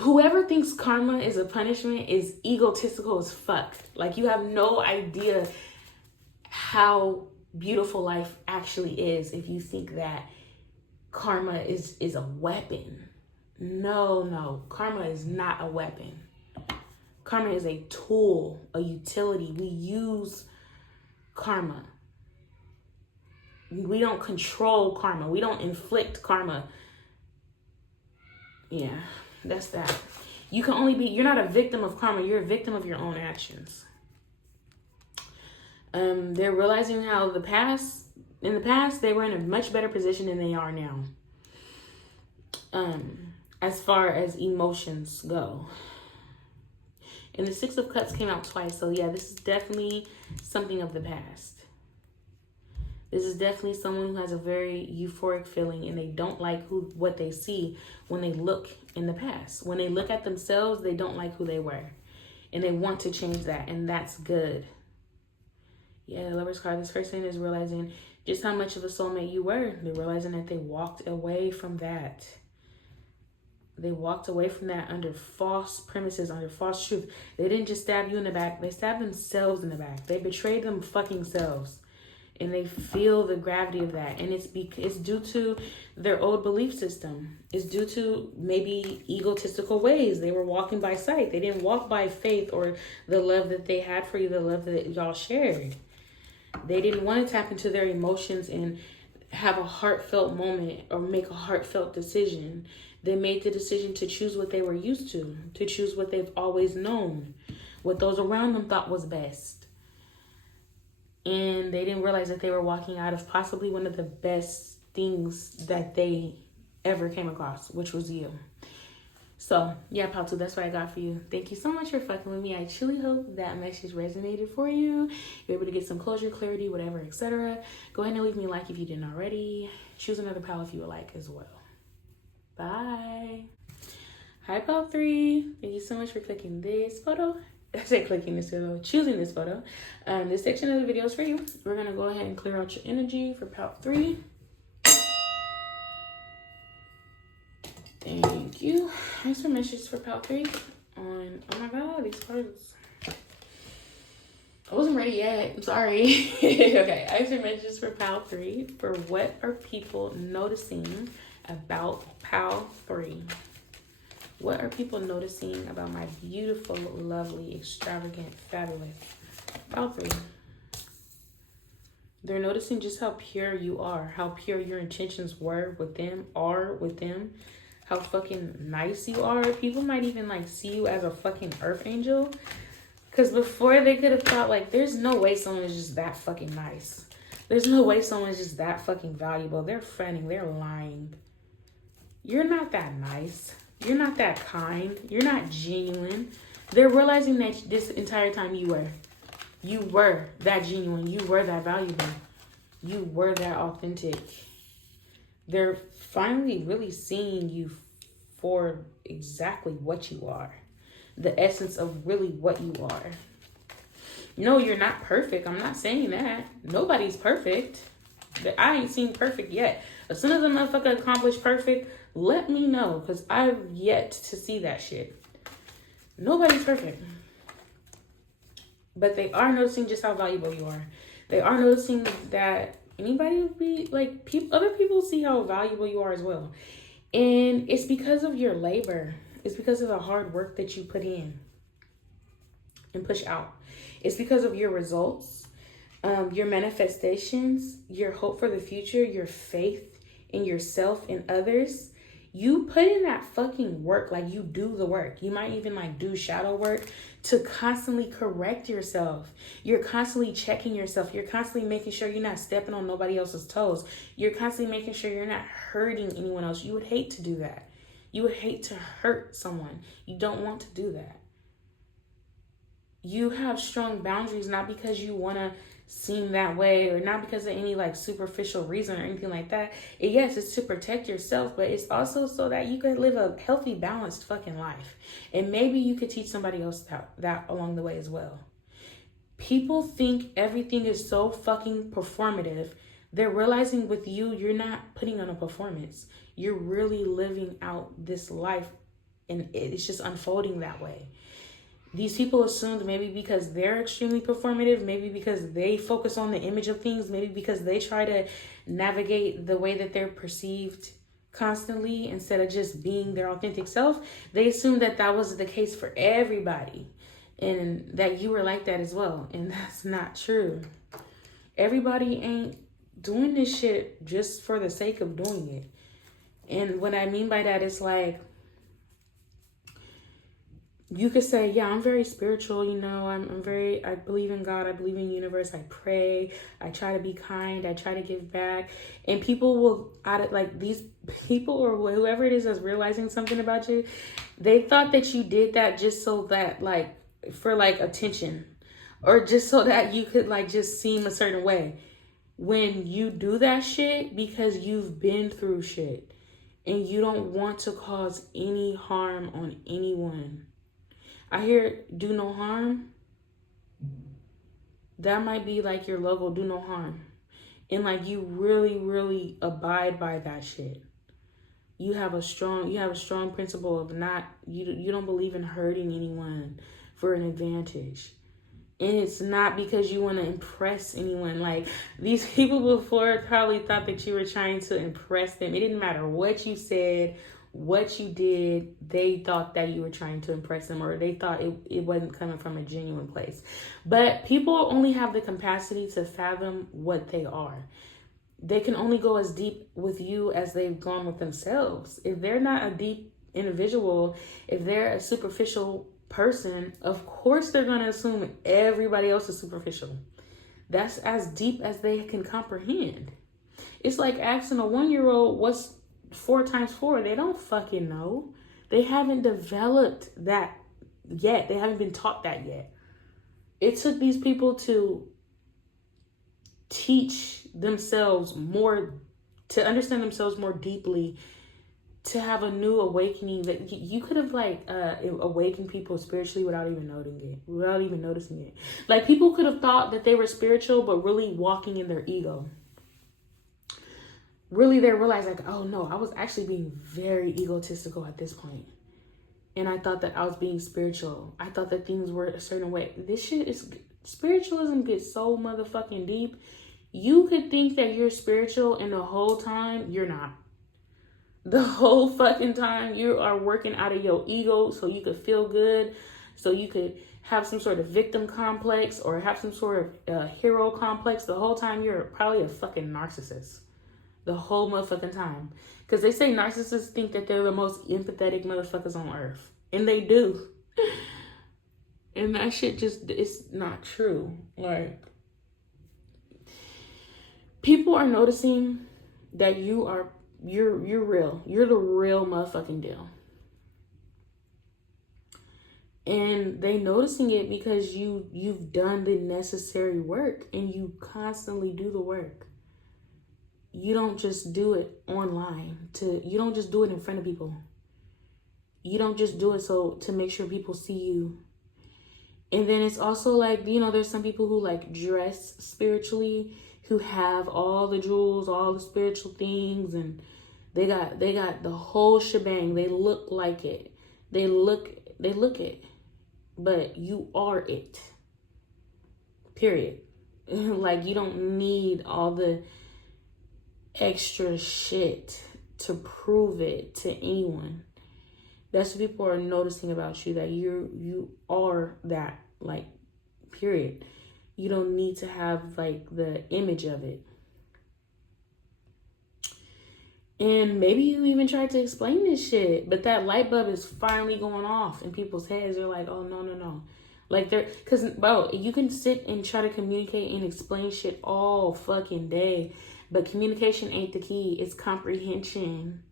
Whoever thinks karma is a punishment is egotistical as fuck. Like, you have no idea how beautiful life actually is if you think that karma is a weapon. No, karma is not a weapon. Karma is a tool, a utility. We use karma. We don't control karma. We don't inflict karma. Yeah, that's that. You're not a victim of karma. You're a victim of your own actions. They're realizing how in the past, they were in a much better position than they are now. As far as emotions go. And the Six of Cups came out twice. So yeah, this is definitely something of the past. This is definitely someone who has a very euphoric feeling and they don't like what they see when they look in the past. When they look at themselves, they don't like who they were. And they want to change that, and that's good. Yeah, the Lover's card. This person is realizing just how much of a soulmate you were. They're realizing that they walked away from that. They walked away from that under false premises, under false truth. They didn't just stab you in the back. They stabbed themselves in the back. They betrayed them fucking selves. And they feel the gravity of that. And it's due to their old belief system. It's due to maybe egotistical ways. They were walking by sight. They didn't walk by faith or the love that they had for you, the love that y'all shared. They didn't want to tap into their emotions and have a heartfelt moment or make a heartfelt decision. They made the decision to choose what they were used to choose what they've always known, what those around them thought was best. And they didn't realize that they were walking out of possibly one of the best things that they ever came across, which was you. So, yeah, Pal 2, that's what I got for you. Thank you so much for fucking with me. I truly hope that message resonated for you. You're able to get some closure, clarity, whatever, etc. Go ahead and leave me a like if you didn't already. Choose another Pal if you would like as well. Bye. Hi, Pal 3. Thank you so much for clicking this photo. I said clicking this photo, choosing this photo. This section of the video is for you. We're going to go ahead and clear out your energy for Pal 3. Thank you. Thanks for messages for Pal 3 on, oh my God, these cards. I wasn't ready yet. I'm sorry. Okay, thanks for messages for Pal 3 for what are people noticing about Pal 3. What are people noticing about my beautiful, lovely, extravagant, fabulous Pal 3? They're noticing just how pure you are, how pure your intentions were with them, are with them, how fucking nice you are. People might even like see you as a fucking earth angel. Because before they could have thought like, there's no way someone is just that fucking nice. There's no way someone's just that fucking valuable. They're fronting. They're lying. You're not that nice. You're not that kind. You're not genuine. They're realizing that this entire time you were. You were that genuine. You were that valuable. You were that authentic. They're finally really seeing you for exactly what you are. The essence of really what you are. No, you're not perfect. I'm not saying that. Nobody's perfect. I ain't seen perfect yet. As soon as a motherfucker accomplish perfect, let me know. Because I've yet to see that shit. Nobody's perfect. But they are noticing just how valuable you are. They are noticing that anybody would be like, other people see how valuable you are as well. And it's because of your labor. It's because of the hard work that you put in and push out. It's because of your results, your manifestations, your hope for the future, your faith in yourself and others. You put in that fucking work, like you do the work. You might even like do shadow work to constantly correct yourself. You're constantly checking yourself. You're constantly making sure you're not stepping on nobody else's toes. You're constantly making sure you're not hurting anyone else. You would hate to do that. You would hate to hurt someone. You don't want to do that. You have strong boundaries, not because you want to seem that way or not because of any like superficial reason or anything like that. Yes, it's to protect yourself, but it's also so that you could live a healthy, balanced fucking life. And maybe you could teach somebody else that along the way as well. People think everything is so fucking performative. They're realizing with you, you're not putting on a performance. You're really living out this life and it's just unfolding that way. These people assumed maybe because they're extremely performative, maybe because they focus on the image of things, maybe because they try to navigate the way that they're perceived constantly instead of just being their authentic self. They assumed that that was the case for everybody and that you were like that as well. And that's not true. Everybody ain't doing this shit just for the sake of doing it. And what I mean by that is like, you could say, yeah, I'm very spiritual, you know, I believe in God, I believe in the universe, I pray, I try to be kind, I try to give back. And people will, these people or whoever it is that's realizing something about you, they thought that you did that just so that, like, for, like, attention. Or just so that you could, like, just seem a certain way. When you do that shit because you've been through shit. And you don't want to cause any harm on anyone. I hear do no harm. That might be like your logo, do no harm. And like you really, really abide by that shit. You have a strong principle of you don't believe in hurting anyone for an advantage. And it's not because you want to impress anyone. Like these people before probably thought that you were trying to impress them. It didn't matter what you said, what you did, they thought that you were trying to impress them, or they thought it wasn't coming from a genuine place. But people only have the capacity to fathom what they are. They can only go as deep with you as they've gone with themselves. If they're not a deep individual, if they're a superficial person, of course they're going to assume everybody else is superficial. That's as deep as they can comprehend. It's like asking a 1-year-old what's 4 times 4. They don't fucking know. They haven't developed that yet. They haven't been taught that yet. It took these people to teach themselves more, to understand themselves more deeply, to have a new awakening that you could have awakened people spiritually without even noticing it. Like people could have thought that they were spiritual, but really walking in their ego. Really, they realized like, oh no, I was actually being very egotistical at this point. And I thought that I was being spiritual. I thought that things were a certain way. This shit is, spiritualism gets so motherfucking deep. You could think that you're spiritual and the whole time you're not. The whole fucking time you are working out of your ego so you could feel good, so you could have some sort of victim complex or have some sort of hero complex. The whole time you're probably a fucking narcissist. The whole motherfucking time. Because they say narcissists think that they're the most empathetic motherfuckers on earth. And they do. And that shit just, it's not true. Like, People are noticing that you're real. You're the real motherfucking deal. And they noticing it because you've done the necessary work, and you constantly do the work. You don't just do it online. You don't just do it in front of people. You don't just do it to make sure people see you. And then it's also like, there's some people who like dress spiritually, who have all the jewels, all the spiritual things, and they got the whole shebang. They look like it. They look it. But you are it. Period. Like, you don't need all the extra shit to prove it to anyone. That's what people are noticing about you, that you are that, like, period. You don't need to have like the image of it. And maybe you even tried to explain this shit, but that light bulb is finally going off in people's heads. They're like, oh, no. Like, because, bro, you can sit and try to communicate and explain shit all fucking day, but communication ain't the key. It's comprehension.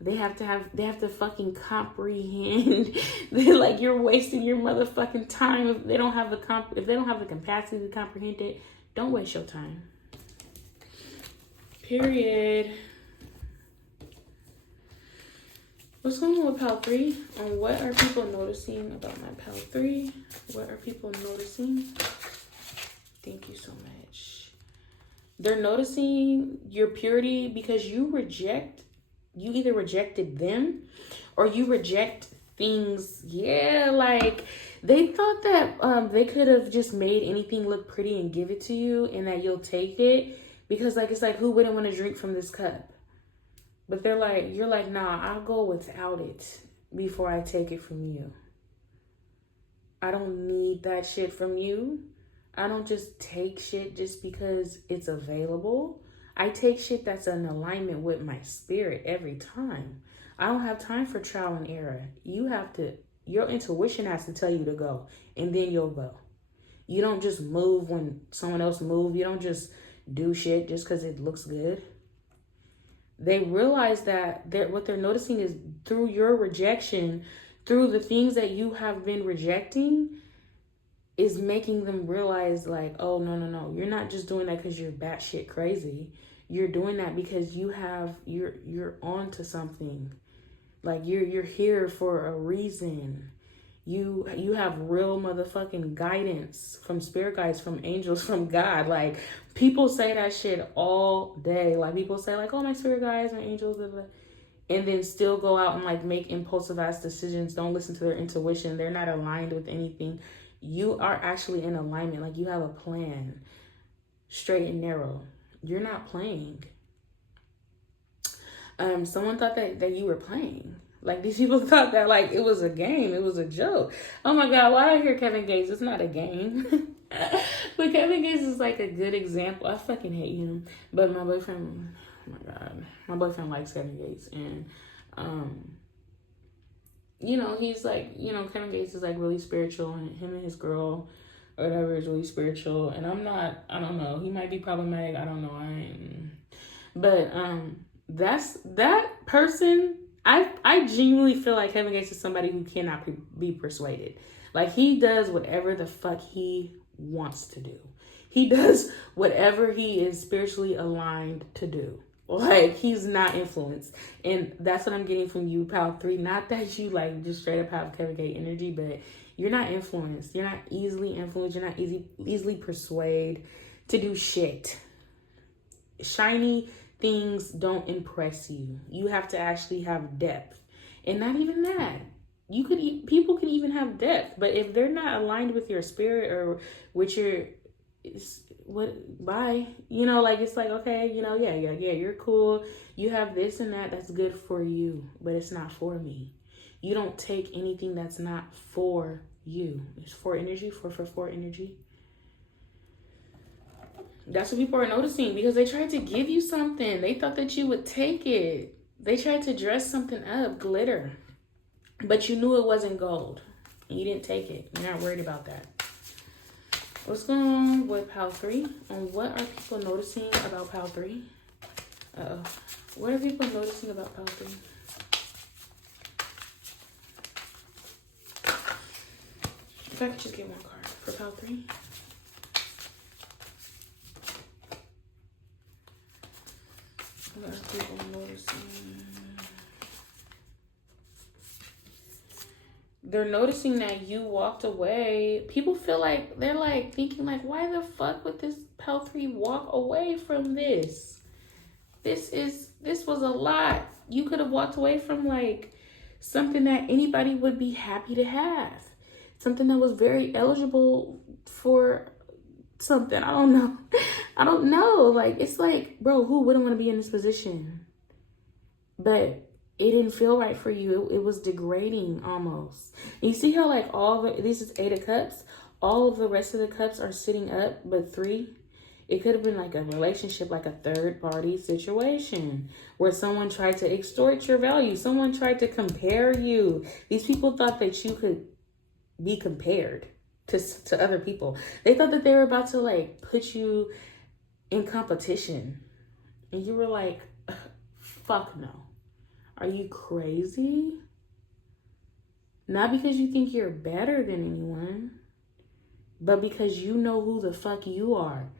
They have to fucking comprehend. They're like, you're wasting your motherfucking time. If they don't have the capacity to comprehend it, don't waste your time. Period. What's going on with Pal 3? And what are people noticing about my Pal 3? What are people noticing? Thank you so much. They're noticing your purity because you either rejected them or you reject things. Yeah, like they thought that they could have just made anything look pretty and give it to you, and that you'll take it because, like, it's like, who wouldn't want to drink from this cup? But you're like, nah, I'll go without it before I take it from you. I don't need that shit from you. I don't just take shit just because it's available. I take shit that's in alignment with my spirit every time. I don't have time for trial and error. Your intuition has to tell you to go, and then you'll go. You don't just move when someone else moves. You don't just do shit just because it looks good. They realize that what they're noticing is through your rejection, through the things that you have been rejecting, is making them realize like, oh, no. You're not just doing that because you're batshit crazy. You're doing that because you're on to something. Like you're here for a reason. You have real motherfucking guidance from spirit guides, from angels, from God. Like, people say that shit all day. Like, people say like, oh, my spirit guides and angels, blah, blah, and then still go out and like make impulsive ass decisions. Don't listen to their intuition. They're not aligned with anything. You are actually in alignment. Like, you have a plan, straight and narrow. You're not playing. Someone thought that you were playing. Like, these people thought that like it was a game, it was a joke. Oh my God, why I hear Kevin Gates? It's not a game. But Kevin Gates is like a good example. I fucking hate him. But my boyfriend, oh my God, my boyfriend likes Kevin Gates, and he's like, Kevin Gates is like really spiritual, and him and his girl or whatever is really spiritual. And I don't know. He might be problematic. I don't know. But that's that person. I genuinely feel like Kevin Gates is somebody who cannot be persuaded. Like, he does whatever the fuck he wants to do. He does whatever he is spiritually aligned to do. Like, he's not influenced. And that's what I'm getting from you, Pal 3. Not that you like just straight up have Kevin Gates energy, but you're not influenced. You're not easily influenced. You're not easily persuaded to do shit. Shiny things don't impress you. You have to actually have depth. And not even that. People can even have depth, but if they're not aligned with your spirit or with your, bye. Like, it's like, okay, yeah, you're cool. You have this and that's good for you, but it's not for me. You don't take anything that's not for you. It's for energy, for energy. That's what people are noticing, because they tried to give you something. They thought that you would take it. They tried to dress something up, glitter. But you knew it wasn't gold. And you didn't take it. You're not worried about that. What's going on with pile 3? And what are people noticing about pile 3? Uh-oh. What are people noticing about pile 3? If I could just get one card for pile 3. What are people noticing? They're noticing that you walked away. People feel like they're like thinking like, why the fuck would this pile 3 walk away from this? This was a lot. You could have walked away from like something that anybody would be happy to have. Something that was very eligible for something. I don't know. I don't know. Like, it's like, bro, who wouldn't want to be in this position? But it didn't feel right for you. It was degrading almost. And you see how like this is 8 of cups. All of the rest of the cups are sitting up, but 3. It could have been like a relationship, like a third party situation where someone tried to extort your value. Someone tried to compare you. These people thought that you could be compared to other people. They thought that they were about to like put you in competition. And you were like, fuck no. Are you crazy? Not because you think you're better than anyone, but because you know who the fuck you are.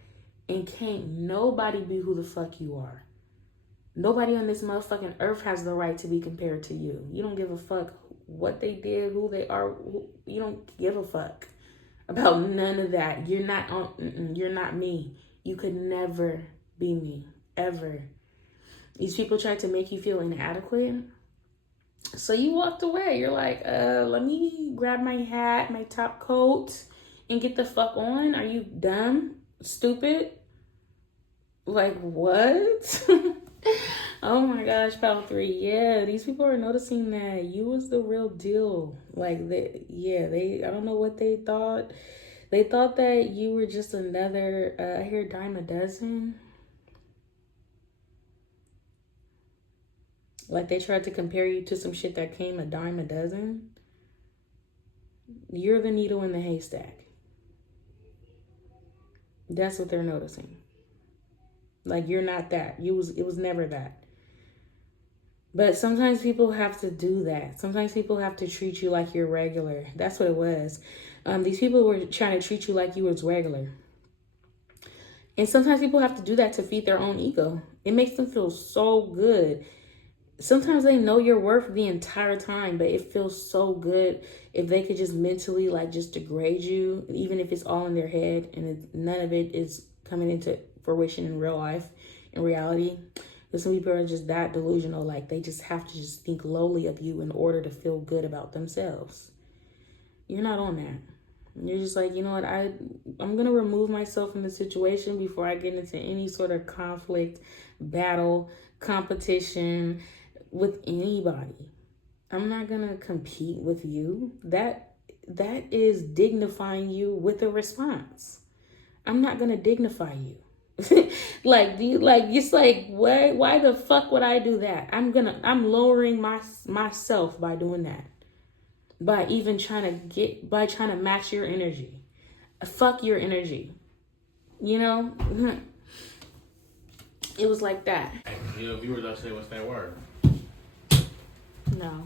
And can't nobody be who the fuck you are. Nobody on this motherfucking earth has the right to be compared to you. You don't give a fuck what they did, who they are. You don't give a fuck about none of that. You're not on. You're not me. You could never be me, ever. These people tried to make you feel inadequate. So you walked away. You're like, let me grab my hat, my top coat, and get the fuck on. Are you dumb? Stupid? Like, what? Oh my gosh, pile 3. Yeah, these people are noticing that you was the real deal. Like, I don't know what they thought. They thought that you were just another, I hear dime a dozen. Like they tried to compare you to some shit that came a dime a dozen. You're the needle in the haystack. That's what they're noticing. Like you're not that. It was never that. But sometimes people have to do that. Sometimes people have to treat you like you're regular. That's what it was. These people were trying to treat you like you was regular. And sometimes people have to do that to feed their own ego. It makes them feel so good. Sometimes they know your worth the entire time, but it feels so good if they could just mentally like just degrade you, even if it's all in their head and none of it is coming into fruition in real life, in reality. But some people are just that delusional, like they just have to just think lowly of you in order to feel good about themselves. You're not on that. You're just like, you know what, I'm going to remove myself from the situation before I get into any sort of conflict, battle, competition with anybody. I'm not gonna compete with you. That is dignifying you with a response. I'm not gonna dignify you. It's like why the fuck would I do that? I'm lowering myself by doing that. By even trying to match your energy. Fuck your energy. You know? It was like that. You know, viewers don't say what's that word. No.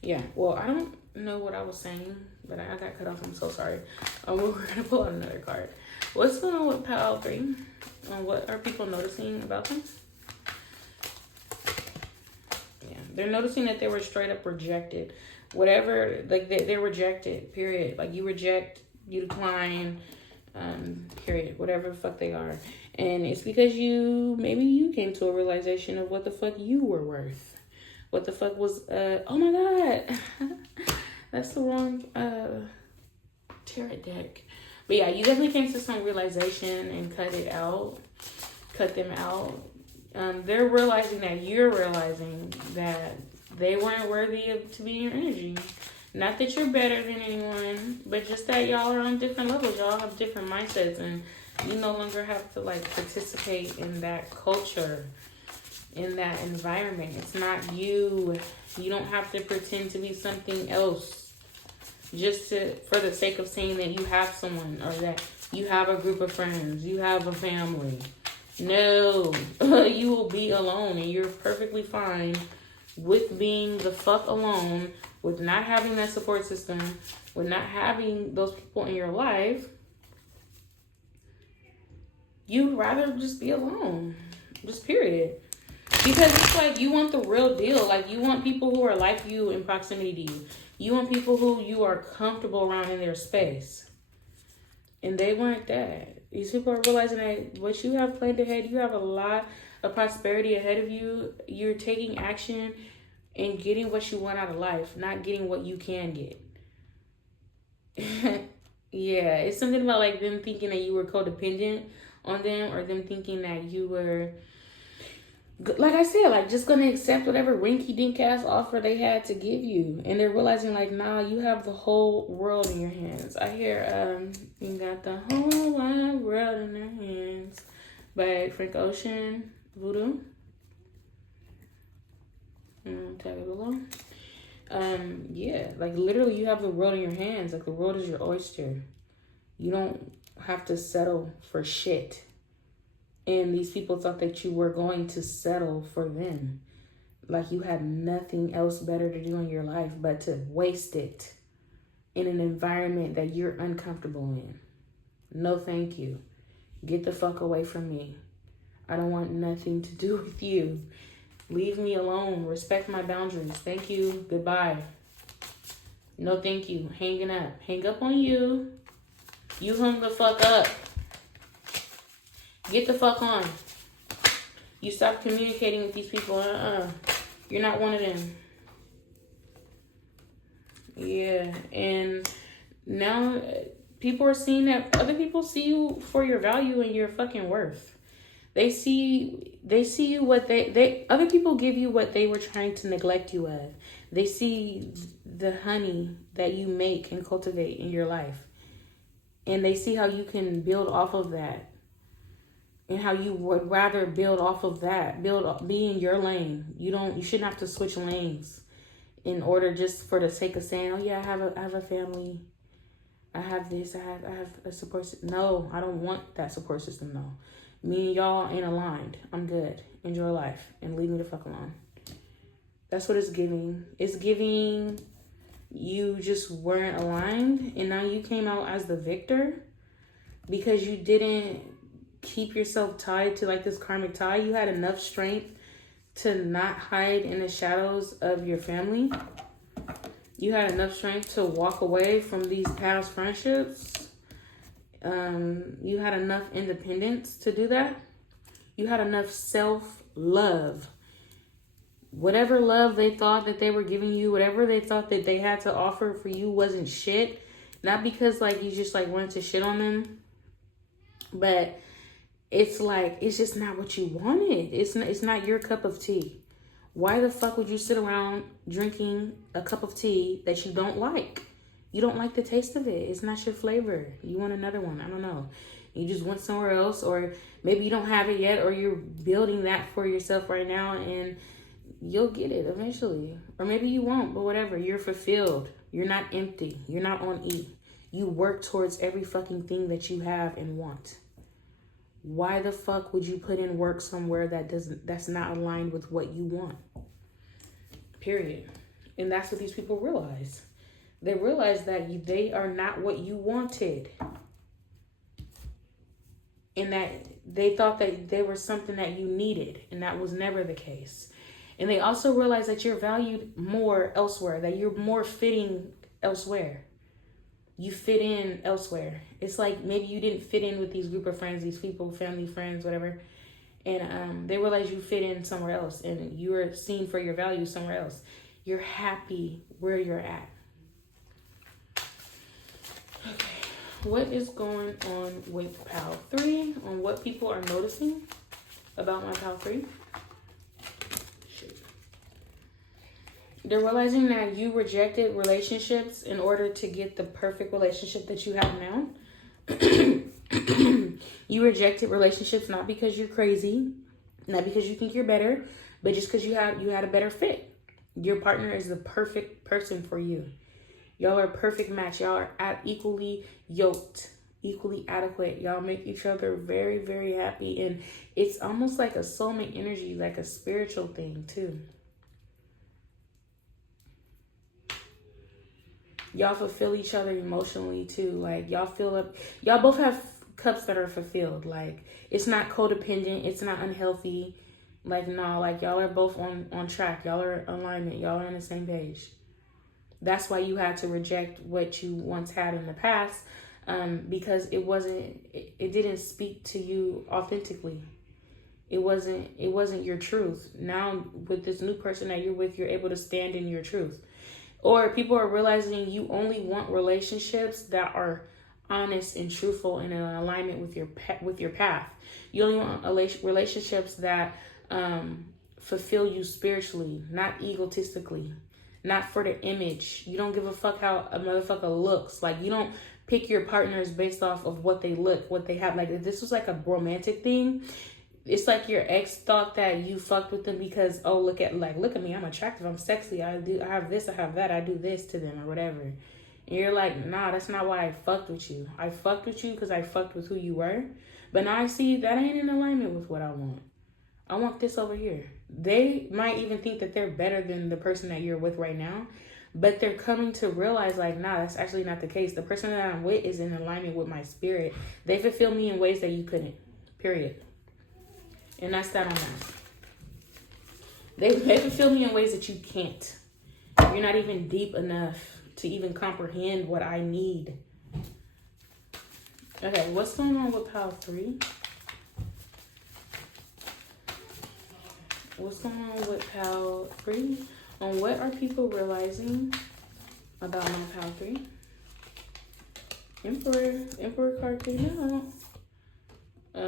Yeah, well, I don't know what I was saying, but I got cut off. I'm so sorry. We're going to pull out another card. What's going on with pile 3? What are people noticing about them? Yeah, they're noticing that they were straight up rejected. Whatever, like they're rejected, period. Like you reject, you decline, period. Whatever the fuck they are. And it's because maybe you came to a realization of what the fuck you were worth. What the fuck was, oh my God. That's the wrong tarot deck. But yeah, you definitely came to some realization and cut them out. They're realizing that you're realizing that they weren't worthy to be in your energy. Not that you're better than anyone, but just that y'all are on different levels. Y'all have different mindsets and you no longer have to like participate in that culture, in that environment. It's not you. You don't have to pretend to be something else. for the sake of saying that you have someone or that you have a group of friends, you have a family. No, you will be alone, and you're perfectly fine with being the fuck alone, with not having that support system, with not having those people in your life. You'd rather just be alone. Just period. Because it's like you want the real deal. Like you want people who are like you in proximity to you. You want people who you are comfortable around in their space. And they weren't that. These people are realizing that what you have planned ahead, you have a lot of prosperity ahead of you. You're taking action and getting what you want out of life, not getting what you can get. Yeah, it's something about like them thinking that you were codependent on them, or them thinking that you were, like I said, like just gonna accept whatever rinky dink ass offer they had to give you. And they're realizing like, nah, you have the whole world in your hands. I hear you got the whole wide world in their hands by Frank Ocean, Voodoo. Tag it below. Yeah, like literally you have the world in your hands. Like the world is your oyster. You don't have to settle for shit. And these people thought that you were going to settle for them. Like you had nothing else better to do in your life but to waste it in an environment that you're uncomfortable in. No, thank you. Get the fuck away from me. I don't want nothing to do with you. Leave me alone. Respect my boundaries. Thank you. Goodbye. No, thank you. Hanging up. Hang up on you. You hung the fuck up. Get the fuck on. You stop communicating with these people. You're not one of them. Yeah. And now people are seeing that other people see you for your value and your fucking worth. They see you what they other people give you what they were trying to neglect you of. They see the honey that you make and cultivate in your life. And they see how you can build off of that. And how you would rather build off of that. Be in your lane. You shouldn't have to switch lanes in order just for the sake of saying, oh yeah, I have a family. I have this, I have a support system. No, I don't want that support system, no. Me and y'all ain't aligned. I'm good. Enjoy life and leave me the fuck alone. That's what it's giving. It's giving you just weren't aligned, and now you came out as the victor because you didn't keep yourself tied to like this karmic tie. You had enough strength to not hide in the shadows of your family. You had enough strength to walk away from these past friendships. You had enough independence to do that. You had enough self-love. Whatever love they thought that they were giving you, whatever they thought that they had to offer for you wasn't shit. Not because like you just like wanted to shit on them, but it's like, it's just not what you wanted. It's not your cup of tea. Why the fuck would you sit around drinking a cup of tea that you don't like? You don't like the taste of it. It's not your flavor. You want another one. I don't know. You just went somewhere else, or maybe you don't have it yet, or you're building that for yourself right now and you'll get it eventually. Or maybe you won't, but whatever. You're fulfilled. You're not empty. You're not on E. You work towards every fucking thing that you have and want. Why the fuck would you put in work somewhere that's not aligned with what you want? Period. And that's what these people realize. They realize that they are not what you wanted. And that they thought that they were something that you needed. And that was never the case. And they also realize that you're valued more elsewhere. That you're more fitting elsewhere. You fit in elsewhere. It's like maybe you didn't fit in with these group of friends, these people, family, friends, whatever. And they realize you fit in somewhere else. And you're seen for your value somewhere else. You're happy where you're at. Okay, what is going on with Pal 3? On what people are noticing about my Pal 3? They're realizing that you rejected relationships in order to get the perfect relationship that you have now. You rejected relationships not because you're crazy, not because you think you're better, but just because you had a better fit. Your partner is the perfect person for you. Y'all are a perfect match. Y'all are equally yoked, equally adequate. Y'all make each other very, very happy. And it's almost like a soulmate energy, like a spiritual thing too. Y'all fulfill each other emotionally too. Like y'all feel up. Y'all both have cups that are fulfilled. Like it's not codependent. It's not unhealthy. Like no, like y'all are both on track. Y'all are in alignment. Y'all are on the same page. That's why you had to reject what you once had in the past, because it didn't speak to you authentically. It wasn't your truth. Now with this new person that you're with, you're able to stand in your truth. Or people are realizing you only want relationships that are honest and truthful and in alignment with your path. You only want relationships that fulfill you spiritually, not egotistically. Not for the image. You don't give a fuck how a motherfucker looks. Like, you don't pick your partners based off of what they look, what they have. Like, if this was like a romantic thing, it's like your ex thought that you fucked with them because, oh, look at me, I'm attractive, I'm sexy, I have this, I have that, I do this to them or whatever. And you're like, nah, that's not why I fucked with you. I fucked with you because I fucked with who you were. But now I see that ain't in alignment with what I want. I want this over here. They might even think that they're better than the person that you're with right now, but they're coming to realize like, nah, that's actually not the case. The person that I'm with is in alignment with my spirit. They fulfill me in ways that you couldn't, period. And that's that on that. They fulfill me in ways that you can't. You're not even deep enough to even comprehend what I need. Okay, what's going on with pile 3? What's going on with pile 3? On what are people realizing about my pile 3? Emperor card came out.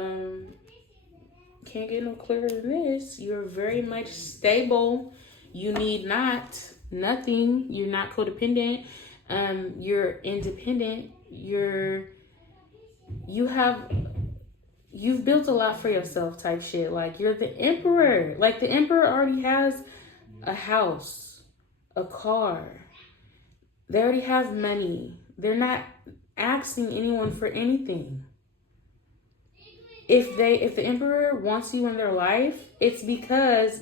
Can't get no clearer than this. You're very much stable. You need nothing. You're not codependent. You're independent. You've built a lot for yourself type shit. Like, you're the emperor. Like, the emperor already has a house, a car. They already have money. They're not asking anyone for anything. If the emperor wants you in their life, it's because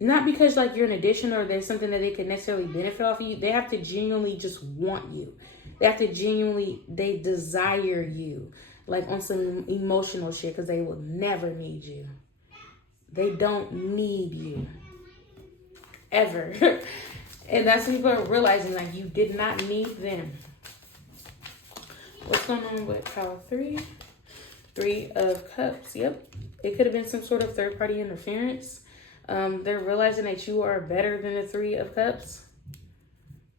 not because like you're an addition or there's something that they could necessarily benefit off of you. They have to genuinely just want you. They desire you. Like on some emotional shit, because they will never need you. They don't need you. Ever. And that's what people are realizing, like, you did not need them. What's going on with pile 3? 3 of Cups. Yep. It could have been some sort of third-party interference. They're realizing that you are better than the 3 of Cups.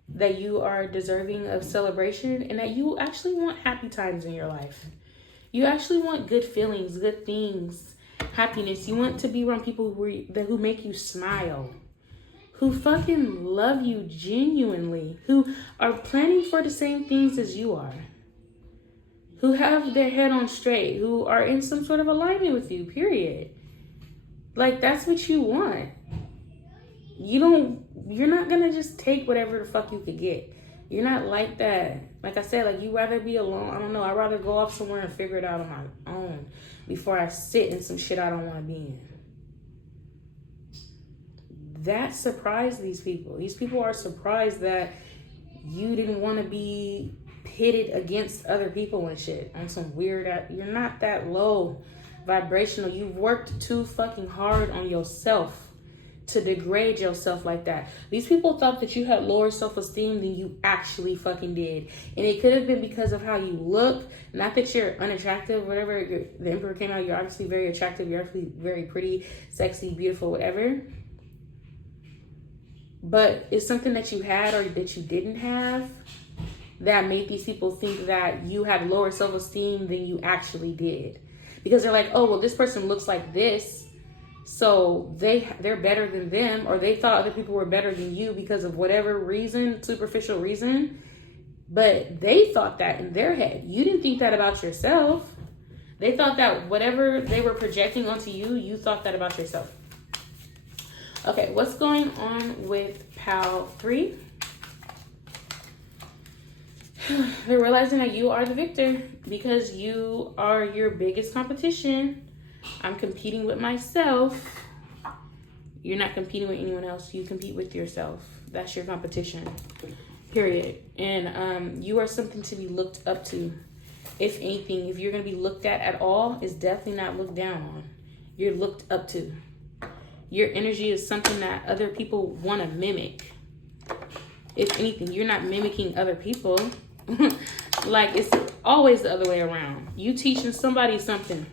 That you are deserving of celebration. And that you actually want happy times in your life. You actually want good feelings, good things, happiness. You want to be around people who make you smile, who fucking love you genuinely, who are planning for the same things as you are, who have their head on straight, who are in some sort of alignment with you, period. Like, that's what you want. You're not gonna just take whatever the fuck you could get. You're not like that. Like I said, like, you rather be alone. I don't know. I'd rather go off somewhere and figure it out on my own before I sit in some shit I don't want to be in. That surprised these people. These people are surprised that you didn't want to be pitted against other people and shit on some weird. You're not that low vibrational. You've worked too fucking hard on yourself to degrade yourself like that. These people thought that you had lower self-esteem than you actually fucking did. And it could have been because of how you look. Not that you're unattractive, whatever. The Emperor came out, you're obviously very attractive. You're actually very pretty, sexy, beautiful, whatever. But it's something that you had or that you didn't have that made these people think that you had lower self-esteem than you actually did. Because they're like, oh, well, this person looks like this, so they're better than them, or they thought other people were better than you because of whatever reason, superficial reason. But they thought that in their head. You didn't think that about yourself. They thought that whatever they were projecting onto you, you thought that about yourself. Okay, what's going on with pile 3? They're realizing that you are the victor because you are your biggest competition. I'm competing with myself. You're not competing with anyone else. You compete with yourself. That's your competition. Period. And you are something to be looked up to. If anything, if you're going to be looked at all, it's definitely not looked down on. You're looked up to. Your energy is something that other people want to mimic. If anything, you're not mimicking other people. Like, it's always the other way around. You teaching somebody something.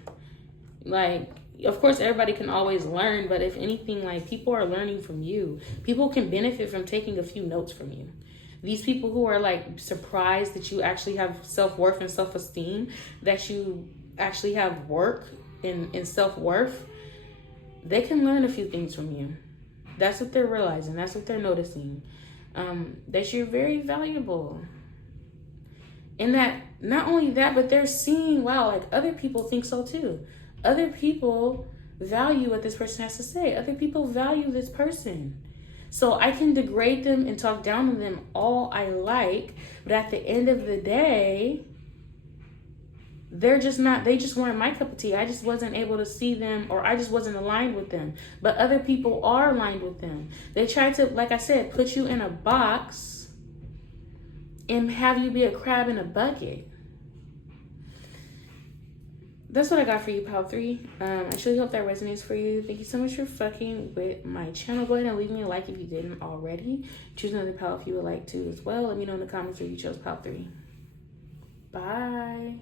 Like, of course, everybody can always learn, but if anything, like, people are learning from you. People can benefit from taking a few notes from you. These people who are, like, surprised that you actually have self-worth and self-esteem, that you actually have work and self-worth, they can learn a few things from you. That's what they're realizing. That's what they're noticing. That you're very valuable. And that, not only that, but they're seeing, wow, like, other people think so too. Other people value what this person has to say. Other people value this person. So I can degrade them and talk down on them all I like, but at the end of the day, they just weren't my cup of tea. I just wasn't able to see them, or I just wasn't aligned with them. But other people are aligned with them. They try to, like I said, put you in a box and have you be a crab in a bucket. That's what I got for you, Pal 3. I truly hope that resonates for you. Thank you so much for fucking with my channel. Go ahead and leave me a like if you didn't already. Choose another Pal if you would like to as well. Let me know in the comments where you chose Pal 3. Bye.